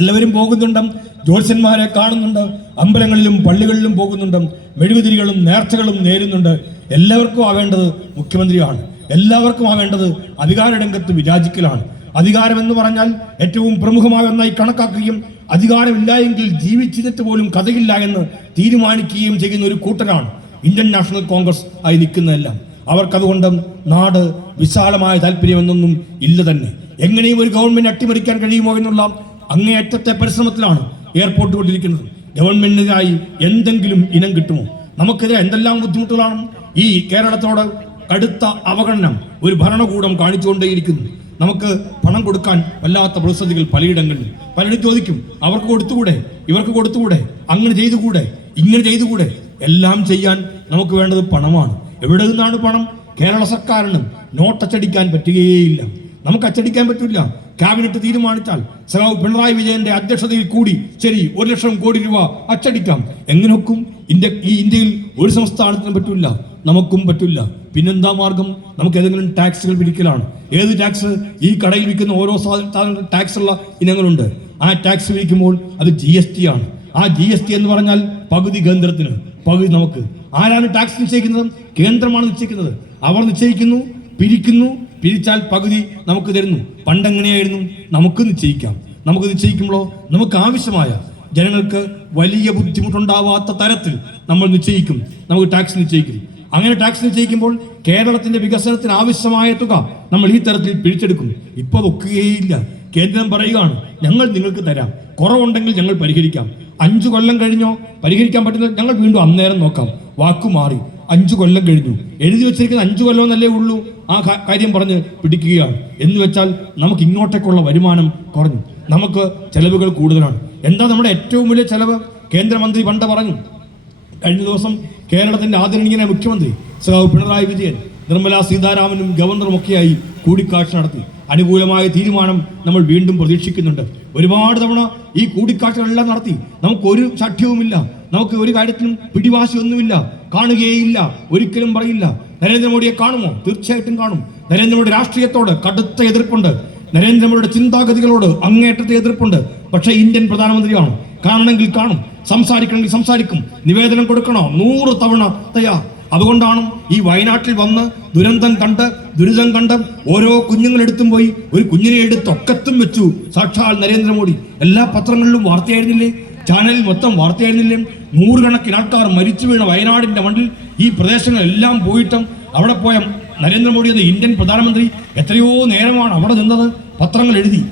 എല്ലാവരും പോകുന്നുണ്ട്. ജ്യോത്സ്യന്മാരെ കാണുന്നുണ്ട്, അമ്പലങ്ങളിലും പള്ളികളിലും പോകുന്നുണ്ട്, മെഴുകുതിരികളും നേർച്ചകളും നേരുന്നുണ്ട്. എല്ലാവർക്കും ആവേണ്ടത് മുഖ്യമന്ത്രിയാണ്, എല്ലാവർക്കും ആവേണ്ടത് അധികാര രംഗത്ത് വിരാജിക്കലാണ്. അധികാരം എന്ന് പറഞ്ഞാൽ ഏറ്റവും പ്രമുഖമായ ഒന്നായി കണക്കാക്കുകയും അധികാരമില്ല എങ്കിൽ ജീവിച്ചിട്ട് പോലും കഥയില്ല എന്ന് തീരുമാനിക്കുകയും ചെയ്യുന്ന ഒരു കൂട്ടരാണ് ഇന്ത്യൻ നാഷണൽ കോൺഗ്രസ് ആയി നിൽക്കുന്നതെല്ലാം. അവർക്കതുകൊണ്ട് നാട് വിശാലമായ താല്പര്യമെന്നൊന്നും ഇല്ല തന്നെ. എങ്ങനെയും ഒരു ഗവൺമെന്റ് അട്ടിമറിക്കാൻ കഴിയുമോ എന്നുള്ള അങ്ങേയറ്റത്തെ പരിശ്രമത്തിലാണ് എയർപോർട്ട് കൊണ്ടിരിക്കുന്നത്. ഗവൺമെന്റിനായി എന്തെങ്കിലും ഇനം കിട്ടുമോ? നമുക്കെതിരെ എന്തെല്ലാം ബുദ്ധിമുട്ടുകളാണ് ഈ കേരളത്തോട് കടുത്ത അവഗണന ഒരു ഭരണകൂടം കാണിച്ചുകൊണ്ടേയിരിക്കുന്നു. നമുക്ക് പണം കൊടുക്കാൻ വല്ലാത്ത പ്രതിസന്ധികൾ പലയിടങ്ങളിൽ. പലരും ചോദിക്കും, അവർക്ക് കൊടുത്തുകൂടെ, ഇവർക്ക് കൊടുത്തുകൂടെ, അങ്ങനെ ചെയ്തുകൂടെ, ഇങ്ങനെ ചെയ്തുകൂടെ? എല്ലാം ചെയ്യാൻ നമുക്ക് വേണ്ടത് പണമാണ്. എവിടെ നിന്നാണ് പണം? കേരള സർക്കാരിനും നോട്ട് അച്ചടിക്കാൻ പറ്റുകയില്ല. നമുക്ക് അച്ചടിക്കാൻ പറ്റില്ല. ക്യാബിനറ്റ് തീരുമാനിച്ചാൽ സഖാവ് പിണറായി വിജയന്റെ അധ്യക്ഷതയിൽ കൂടി ശരി 1,00,000 കോടി രൂപ അച്ചടിക്കാം. എങ്ങനെയൊക്കും ഇന്ത്യയിൽ ഒരു സംസ്ഥാനത്തിനും പറ്റില്ല, നമുക്കും പറ്റില്ല. പിന്നെന്താ മാർഗം? നമുക്ക് ഏതെങ്കിലും ടാക്സുകൾ പിരിക്കലാണ്. ഏത് ടാക്സ്? ഈ കടയിൽ വിൽക്കുന്ന ഓരോ സാധനങ്ങൾ ടാക്സ് ഉള്ള ഇനങ്ങളുണ്ട്. ആ ടാക്സ് പിരിക്കുമ്പോൾ അത് GST ആണ്. ആ GST എന്ന് പറഞ്ഞാൽ പകുതി കേന്ദ്രത്തിന്, പകുതി നമുക്ക്. ആരാണ് ടാക്സ് നിശ്ചയിക്കുന്നത്? കേന്ദ്രമാണ് നിശ്ചയിക്കുന്നത്. അവർ നിശ്ചയിക്കുന്നു, പിരിക്കുന്നു. പിരിച്ചാൽ പകുതി നമുക്ക് തരുന്നു. പണ്ടെങ്ങനെയായിരുന്നു? നമുക്ക് നിശ്ചയിക്കാം. നമുക്ക് നിശ്ചയിക്കുമ്പോഴോ നമുക്ക് ആവശ്യമായ ജനങ്ങൾക്ക് വലിയ ബുദ്ധിമുട്ടുണ്ടാവാത്ത തരത്തിൽ നമ്മൾ നിശ്ചയിക്കും. നമുക്ക് ടാക്സ് നിശ്ചയിക്കും. അങ്ങനെ ടാക്സ് നിശ്ചയിക്കുമ്പോൾ കേരളത്തിന്റെ വികസനത്തിന് ആവശ്യമായ തുക നമ്മൾ ഈ തരത്തിൽ പിരിച്ചെടുക്കും. ഇപ്പോൾ ഒക്കുകയില്ല. കേന്ദ്രം പറയുകയാണ്, ഞങ്ങൾ നിങ്ങൾക്ക് തരാം, കുറവുണ്ടെങ്കിൽ ഞങ്ങൾ പരിഹരിക്കാം. 5 കൊല്ലം കഴിഞ്ഞോ പരിഹരിക്കാൻ പറ്റുന്നത് ഞങ്ങൾ വീണ്ടും അന്നേരം നോക്കാം. വാക്കുമാറി. 5 കൊല്ലം കഴിഞ്ഞു. എഴുതി വെച്ചിരിക്കുന്ന 5 കൊല്ലം എന്നല്ലേ ഉള്ളൂ. ആ കാര്യം പറഞ്ഞ് പിടിക്കുകയാണ്. എന്ന് വെച്ചാൽ നമുക്ക് ഇങ്ങോട്ടേക്കുള്ള വരുമാനം കുറഞ്ഞു, നമുക്ക് ചെലവുകൾ കൂടുതലാണ്. എന്താ നമ്മുടെ ഏറ്റവും വലിയ ചെലവ്? കേന്ദ്രമന്ത്രി പണ്ട് പറഞ്ഞു. കഴിഞ്ഞ ദിവസം കേരളത്തിന്റെ ആദരണീയനായ മുഖ്യമന്ത്രി സഖാവ് പിണറായി വിജയൻ നിർമ്മലാ സീതാരാമനും ഗവർണറുമൊക്കെയായി കൂടിക്കാഴ്ച നടത്തി. അനുകൂലമായ തീരുമാനം നമ്മൾ വീണ്ടും പ്രതീക്ഷിക്കുന്നുണ്ട്. ഒരുപാട് തവണ ഈ കൂടിക്കാഴ്ചകളെല്ലാം നടത്തി. നമുക്കൊരു ശഠ്യവുമില്ല, നമുക്ക് ഒരു കാര്യത്തിലും പിടിവാശിയൊന്നുമില്ല, കാണുകയില്ല, ഒരിക്കലും പറയില്ല. നരേന്ദ്രമോദിയെ കാണുമോ? തീർച്ചയായിട്ടും കാണും. നരേന്ദ്രമോദി രാഷ്ട്രീയത്തോട് കടുത്ത എതിർപ്പുണ്ട്. നരേന്ദ്രമോദിയുടെ ചിന്താഗതികളോട് അങ്ങേയറ്റത്തെ എതിർപ്പുണ്ട്. പക്ഷേ ഇന്ത്യൻ പ്രധാനമന്ത്രിയാണ്. കാണണമെങ്കിൽ കാണും, സംസാരിക്കണമെങ്കിൽ സംസാരിക്കും, നിവേദനം കൊടുക്കണോ 100 തവണ തയ്യാർ. അതുകൊണ്ടാണ് ഈ വയനാട്ടിൽ വന്ന് ദുരന്തം കണ്ട് ഓരോ കുഞ്ഞുങ്ങളെടുത്തും പോയി ഒരു കുഞ്ഞിനെ എടുത്ത് ഒക്കത്തും വെച്ചു സാക്ഷാൽ നരേന്ദ്രമോദി. എല്ലാ പത്രങ്ങളിലും വാർത്തയായിരുന്നില്ലേ? ചാനലിൽ മൊത്തം വാർത്തയായിരുന്നില്ലേ? 100 കണക്കിന് ആൾക്കാർ മരിച്ചു വീണ വയനാടിന്റെ മണ്ണിൽ ഈ പ്രദേശങ്ങളെല്ലാം പോയിട്ടും അവിടെ പോയ നരേന്ദ്രമോദി എന്ന ഇന്ത്യൻ പ്രധാനമന്ത്രി എത്രയോ നേരമാണ് അവിടെ നിന്നത്. പത്രങ്ങൾ എഴുതി,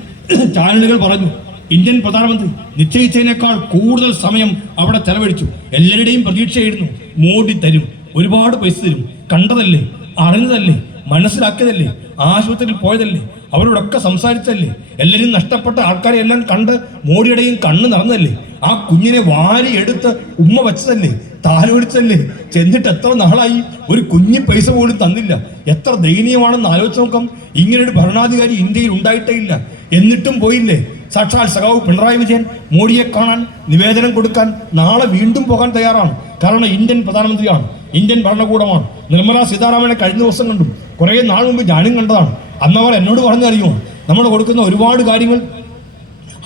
ചാനലുകൾ പറഞ്ഞു. ഇന്ത്യൻ പ്രധാനമന്ത്രി നിശ്ചയിച്ചതിനേക്കാൾ കൂടുതൽ സമയം അവിടെ ചെലവഴിച്ചു. എല്ലാവരുടെയും പ്രതീക്ഷയായിരുന്നു മോഡി തരും, ഒരുപാട് പൈസ തരും. കണ്ടതല്ലേ, അറിഞ്ഞതല്ലേ, മനസ്സിലാക്കിയതല്ലേ, ആശുപത്രിയിൽ പോയതല്ലേ, അവരോടൊക്കെ സംസാരിച്ചല്ലേ, എല്ലാവരും നഷ്ടപ്പെട്ട ആൾക്കാരെ എല്ലാം കണ്ട് മോഡിയുടെയും കണ്ണ് നിറഞ്ഞതല്ലേ, ആ കുഞ്ഞിനെ വാരി എടുത്ത് ഉമ്മ വെച്ചതല്ലേ, താലോടിച്ചല്ലേ. ചെന്നിട്ട് എത്ര നാളായി ഒരു കുഞ്ഞി പൈസ പോലും തന്നില്ല. എത്ര ദയനീയമാണെന്ന് ആലോചിച്ച് നോക്കാം. ഇങ്ങനൊരു ഭരണാധികാരി ഇന്ത്യയിൽ ഉണ്ടായിട്ടേ ഇല്ല. എന്നിട്ടും പോയില്ലേ സാക്ഷാൽ സഖാവ് പിണറായി വിജയൻ മോഡിയെ കാണാൻ, നിവേദനം കൊടുക്കാൻ നാളെ വീണ്ടും പോകാൻ തയ്യാറാണ്. കാരണം ഇന്ത്യൻ പ്രധാനമന്ത്രിയാണ്, ഇന്ത്യൻ ഭരണകൂടമാണ്. നിർമ്മലാ സീതാരാമനെ കഴിഞ്ഞ ദിവസം കണ്ടു, കുറേ നാൾ മുമ്പ് ഞാനും കണ്ടതാണ്. അന്നവർ എന്നോട് പറഞ്ഞറിയുമോ, നമ്മൾ കൊടുക്കുന്ന ഒരുപാട് കാര്യങ്ങൾ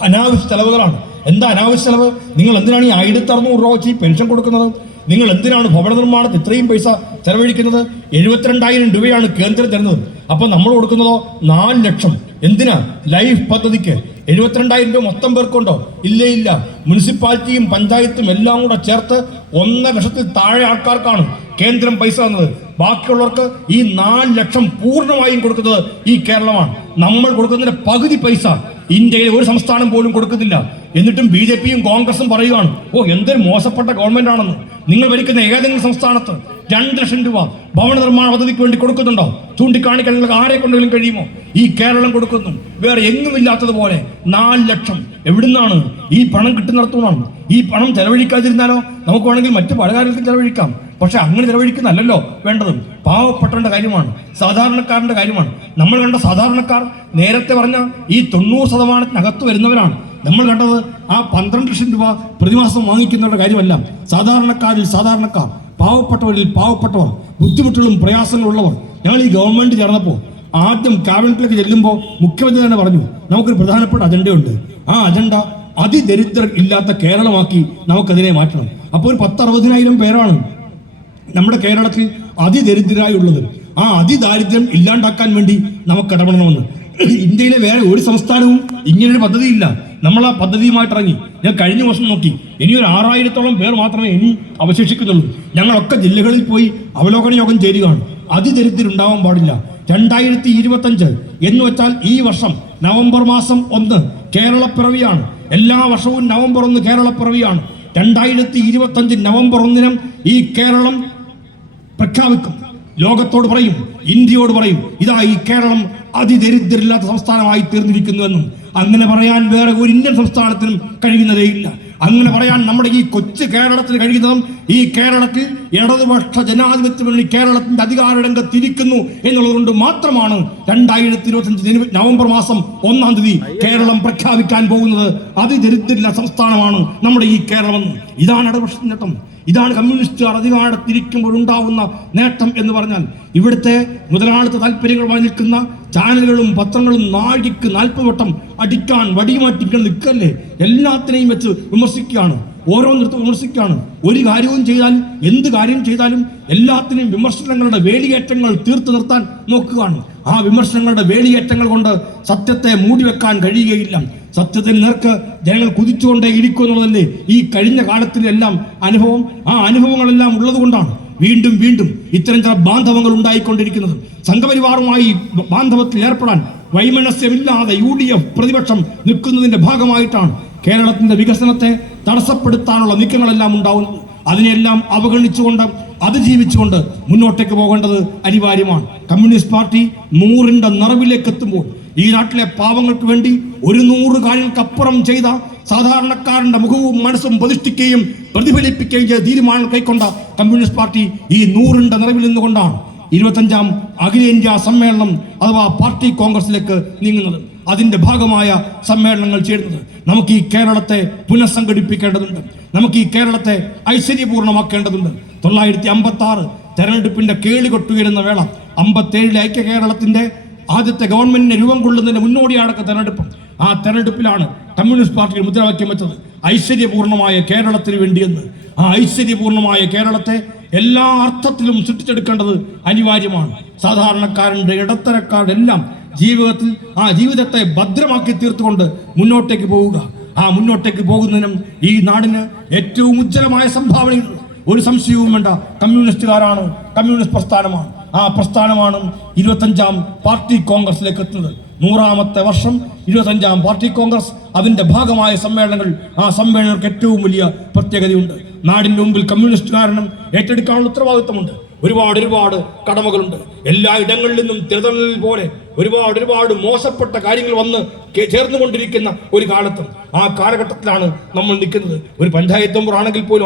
അനാവശ്യ ചെലവുകളാണ്. എന്താ അനാവശ്യ ചെലവ്? നിങ്ങൾ എന്തിനാണ് ഈ 1600 രൂപ വെച്ച് ഈ പെൻഷൻ കൊടുക്കുന്നത്? നിങ്ങൾ എന്തിനാണ് ഭവന നിർമ്മാണത്തിൽ ഇത്രയും പൈസ ചെലവഴിക്കുന്നത്? 72,000 രൂപയാണ് കേന്ദ്രം തരുന്നത്. അപ്പൊ നമ്മൾ കൊടുക്കുന്നതോ 4 ലക്ഷം. എന്തിനാ? ലൈഫ് പദ്ധതിക്ക്. 72,000 രൂപ മൊത്തം പേർക്കുണ്ടോ? ഇല്ല. മുനിസിപ്പാലിറ്റിയും പഞ്ചായത്തും എല്ലാം കൂടെ ചേർത്ത് 1.5 ലക്ഷത്തിൽ താഴെ ആൾക്കാർക്കാണ് കേന്ദ്രം പൈസ തന്നത്. ബാക്കിയുള്ളവർക്ക് ഈ 4 ലക്ഷം പൂർണ്ണമായും കൊടുക്കുന്നത് ഈ കേരളമാണ്. നമ്മൾ കൊടുക്കുന്നതിന്റെ പകുതി പൈസ ഇന്ത്യയിലെ ഒരു സംസ്ഥാനം പോലും കൊടുക്കുന്നില്ല. എന്നിട്ടും BJPയും കോൺഗ്രസും പറയുകയാണ്, എന്തൊരു മോശപ്പെട്ട ഗവൺമെന്റ് ആണെന്ന്. നിങ്ങൾ ഭരിക്കുന്ന ഏതെങ്കിലും സംസ്ഥാനത്ത് 2 ലക്ഷം രൂപ ഭവന നിർമ്മാണ പദ്ധതിക്ക് വേണ്ടി കൊടുക്കുന്നുണ്ടോ? ചൂണ്ടിക്കാണിക്കാൻ നിങ്ങൾക്ക് ആരെ കൊണ്ടെങ്കിലും കഴിയുമോ? ഈ കേരളം കൊടുക്കുന്നു. വേറെ എങ്ങുമില്ലാത്തതുപോലെ 4 ലക്ഷം. എവിടുന്നാണ് ഈ പണം കിട്ടുന്നിടത്തുനിന്നാണ്. ഈ പണം ചെലവഴിക്കാതിരുന്നാലോ നമുക്ക് വേണമെങ്കിൽ മറ്റു പല കാര്യങ്ങൾക്കും ചെലവഴിക്കാം. പക്ഷെ അങ്ങനെ ചെലവഴിക്കുന്നല്ലോ വേണ്ടത്. പാവപ്പെട്ടവന്റെ കാര്യമാണ്, സാധാരണക്കാരന്റെ കാര്യമാണ്. നമ്മൾ കണ്ട സാധാരണക്കാർ നേരത്തെ പറഞ്ഞ ഈ 90% വരുന്നവരാണ്. നമ്മൾ കണ്ടത് ആ 12 ലക്ഷം രൂപ പ്രതിമാസം വാങ്ങിക്കുന്നവരുടെ കാര്യമല്ല. സാധാരണക്കാരിൽ സാധാരണക്കാർ, പാവപ്പെട്ടവരിൽ പാവപ്പെട്ടവർ, ബുദ്ധിമുട്ടുകളും പ്രയാസങ്ങളും ഉള്ളവർ. ഞങ്ങൾ ഈ ഗവൺമെന്റ് ചേർന്നപ്പോൾ ആദ്യം ക്യാബിനറ്റിലേക്ക് ചെല്ലുമ്പോൾ മുഖ്യമന്ത്രി തന്നെ പറഞ്ഞു, നമുക്കൊരു പ്രധാനപ്പെട്ട അജണ്ടയുണ്ട്. ആ അജണ്ട അതിദരിദ്രർ ഇല്ലാത്ത കേരളമാക്കി നമുക്കതിനെ മാറ്റണം. അപ്പോൾ ഒരു 10-60,000 പേരാണ് നമ്മുടെ കേരളത്തിൽ അതിദരിദ്രരായുള്ളത്. ആ അതിദാരിദ്ര്യം ഇല്ലാണ്ടാക്കാൻ വേണ്ടി നമുക്ക് ഇടപെടണമെന്ന്. ഇന്ത്യയിലെ വേറെ ഒരു സംസ്ഥാനവും ഇങ്ങനൊരു പദ്ധതിയില്ല. നമ്മൾ ആ പദ്ധതിയുമായിട്ട് ഇറങ്ങി. ഞാൻ കഴിഞ്ഞ വർഷം നോക്കി, ഇനിയൊരു 6,000-ഓളം പേർ മാത്രമേ ഇനി അവശേഷിക്കുന്നുള്ളൂ. ഞങ്ങളൊക്കെ ജില്ലകളിൽ പോയി അവലോകന യോഗം ചേരുകയാണ്. അതിദരിദ്രരുണ്ടാവാൻ പാടില്ല. 2025 എന്ന് വെച്ചാൽ ഈ വർഷം നവംബർ മാസം 1 കേരളപ്പിറവിയാണ്. എല്ലാ വർഷവും നവംബർ 1 കേരളപ്പിറവിയാണ്. 2025 നവംബർ 1 ഈ കേരളം പ്രഖ്യാപിക്കും. ലോകത്തോട് പറയും, ഇന്ത്യയോട് പറയും, ഇതാ ഈ കേരളം അതിദരിദ്രമില്ലാത്ത സംസ്ഥാനമായി തീർന്നിരിക്കുന്നുവെന്നും. അങ്ങനെ പറയാൻ വേറെ ഒരു ഇന്ത്യൻ സംസ്ഥാനത്തിനും കഴിയുന്നതേയില്ല. അങ്ങനെ പറയാൻ നമ്മുടെ ഈ കൊച്ചു കേരളത്തിൽ കഴിയുന്നതും ഈ കേരളത്തിൽ ഇടതുപക്ഷ ജനാധിപത്യ മുന്നണി കേരളത്തിന്റെ അധികാര രംഗത്തിരിക്കുന്നു എന്നുള്ളതുകൊണ്ട് മാത്രമാണ് 2025 നവംബർ മാസം 1-ാം തീയതി കേരളം പ്രഖ്യാപിക്കാൻ പോകുന്നത് അതിദരിദ്രമില്ലാത്ത സംസ്ഥാനമാണ് നമ്മുടെ ഈ കേരളം. ഇതാണ് ഇടതുപക്ഷ നേട്ടം. ഇതാണ് കമ്മ്യൂണിസ്റ്റുകാർ അധികാരത്തിരിക്കുമ്പോൾ ഉണ്ടാവുന്ന നേട്ടം എന്ന് പറഞ്ഞാൽ. ഇവിടുത്തെ മുതലാളിത്ത താല്പര്യങ്ങളുമായി നിൽക്കുന്ന ചാനലുകളും പത്രങ്ങളും നാഴിക്ക് 40 വട്ടം അടിക്കാൻ വടിമാറ്റിക്കാൻ നിൽക്കല്ലേ. എല്ലാത്തിനെയും വെച്ച് വിമർശിക്കുകയാണ്, ഓരോന്നിടത്തും വിമർശിക്കുകയാണ്. ഒരു കാര്യവും ചെയ്താൽ, എന്ത് കാര്യം ചെയ്താലും എല്ലാത്തിനെയും വിമർശനങ്ങളുടെ വേലിയേറ്റങ്ങൾ തീർത്തു നിർത്താൻ നോക്കുകയാണ്. ആ വിമർശനങ്ങളുടെ വേലിയേറ്റങ്ങൾ കൊണ്ട് സത്യത്തെ മൂടിവെക്കാൻ കഴിയുകയില്ല. സത്യത്തിന് നേർക്ക് ജനങ്ങൾ കുതിച്ചുകൊണ്ടേ ഇരിക്കും എന്നുള്ളതല്ലേ ഈ കഴിഞ്ഞ കാലത്തിലെല്ലാം അനുഭവം. ആ അനുഭവങ്ങളെല്ലാം ഉള്ളത് കൊണ്ടാണ് വീണ്ടും വീണ്ടും ഇത്തരം ചില ബാന്ധവങ്ങൾ ഉണ്ടായിക്കൊണ്ടിരിക്കുന്നത്. സംഘപരിവാറുമായി ബാന്ധവത്തിൽ ഏർപ്പെടാൻ വൈമനസ്യമില്ലാതെ UDF പ്രതിപക്ഷം നിൽക്കുന്നതിന്റെ ഭാഗമായിട്ടാണ് കേരളത്തിന്റെ വികസനത്തെ തടസ്സപ്പെടുത്താനുള്ള നീക്കങ്ങളെല്ലാം ഉണ്ടാവുന്നത്. അതിനെല്ലാം അവഗണിച്ചുകൊണ്ട് അതിജീവിച്ചുകൊണ്ട് മുന്നോട്ടേക്ക് പോകേണ്ടത് അനിവാര്യമാണ്. കമ്മ്യൂണിസ്റ്റ് പാർട്ടി 100ന്റെ നിറവിലേക്ക് എത്തുമ്പോൾ ഈ നാട്ടിലെ പാവങ്ങൾക്ക് വേണ്ടി 100 കാര്യങ്ങൾക്കപ്പുറം ചെയ്ത സാധാരണക്കാരന്റെ മുഖവും മനസ്സും പ്രതിഷ്ഠിക്കുകയും പ്രതിഫലിപ്പിക്കുകയും ചെയ്ത തീരുമാനങ്ങൾ കൈക്കൊണ്ട കമ്മ്യൂണിസ്റ്റ് പാർട്ടി ഈ 100ന്റെ നിറവിൽ നിന്നുകൊണ്ടാണ് 25ാം അഖിലേന്ത്യാ സമ്മേളനം അഥവാ പാർട്ടി കോൺഗ്രസിലേക്ക് നീങ്ങുന്നത്. അതിന്റെ ഭാഗമായ സമ്മേളനങ്ങൾ ചേരുന്നത്. നമുക്ക് ഈ കേരളത്തെ പുനഃസംഘടിപ്പിക്കേണ്ടതുണ്ട്. നമുക്ക് ഈ കേരളത്തെ ഐശ്വര്യപൂർണ്ണമാക്കേണ്ടതുണ്ട്. 956 തെരഞ്ഞെടുപ്പിന്റെ കേളികൊട്ടുയരുന്ന വേള, 57 ഐക്യ കേരളത്തിന്റെ ആദ്യത്തെ ഗവൺമെന്റിനെ രൂപം കൊള്ളുന്നതിന്റെ മുന്നോടിയാടക്ക തെരഞ്ഞെടുപ്പ്. ആ തെരഞ്ഞെടുപ്പിലാണ് കമ്മ്യൂണിസ്റ്റ് പാർട്ടികൾ മുദ്രാവാക്യം വെച്ചത് ഐശ്വര്യപൂർണ്ണമായ കേരളത്തിന് വേണ്ടിയെന്ന്. ആ ഐശ്വര്യപൂർണ്ണമായ കേരളത്തെ എല്ലാ അർത്ഥത്തിലും സൃഷ്ടിച്ചെടുക്കേണ്ടത് അനിവാര്യമാണ്. സാധാരണക്കാരന്റെ ഇടത്തരക്കാരുടെ എല്ലാം ജീവിതത്തിൽ ആ ജീവിതത്തെ ഭദ്രമാക്കി തീർത്തുകൊണ്ട് മുന്നോട്ടേക്ക് പോവുക. ആ മുന്നോട്ടേക്ക് പോകുന്നതിനും ഈ നാടിന് ഏറ്റവും ഉജ്ജ്വലമായ സംഭാവന, ഒരു സംശയവും വേണ്ട, കമ്മ്യൂണിസ്റ്റുകാരാണ്, കമ്മ്യൂണിസ്റ്റ് പ്രസ്ഥാനമാണ്. ആ പ്രസ്ഥാനമാണ് 25ാം പാർട്ടി കോൺഗ്രസിലേക്ക് എത്തുന്നത്. 100ാമത്തെ വർഷം 25ാം പാർട്ടി കോൺഗ്രസ്, അതിന്റെ ഭാഗമായ സമ്മേളനങ്ങൾ. ആ സമ്മേളനങ്ങൾക്ക് ഏറ്റവും വലിയ പ്രത്യേകതയുണ്ട്. നാടിന്റെ മുമ്പിൽ കമ്മ്യൂണിസ്റ്റുകാരനും ഏറ്റെടുക്കാനുള്ള ഉത്തരവാദിത്വമുണ്ട്. ഒരുപാട് കടമകളുണ്ട്. എല്ലാ ഇടങ്ങളിൽ നിന്നും തിരതള്ളൽ പോലെ ഒരുപാട് മോശപ്പെട്ട കാര്യങ്ങൾ വന്ന് ചേർന്നുകൊണ്ടിരിക്കുന്ന ഒരു കാലത്തും ആ കാലഘട്ടത്തിലാണ് നമ്മൾ നിൽക്കുന്നത്. ഒരു പഞ്ചായത്ത് മെമ്പർ ആണെങ്കിൽ പോലും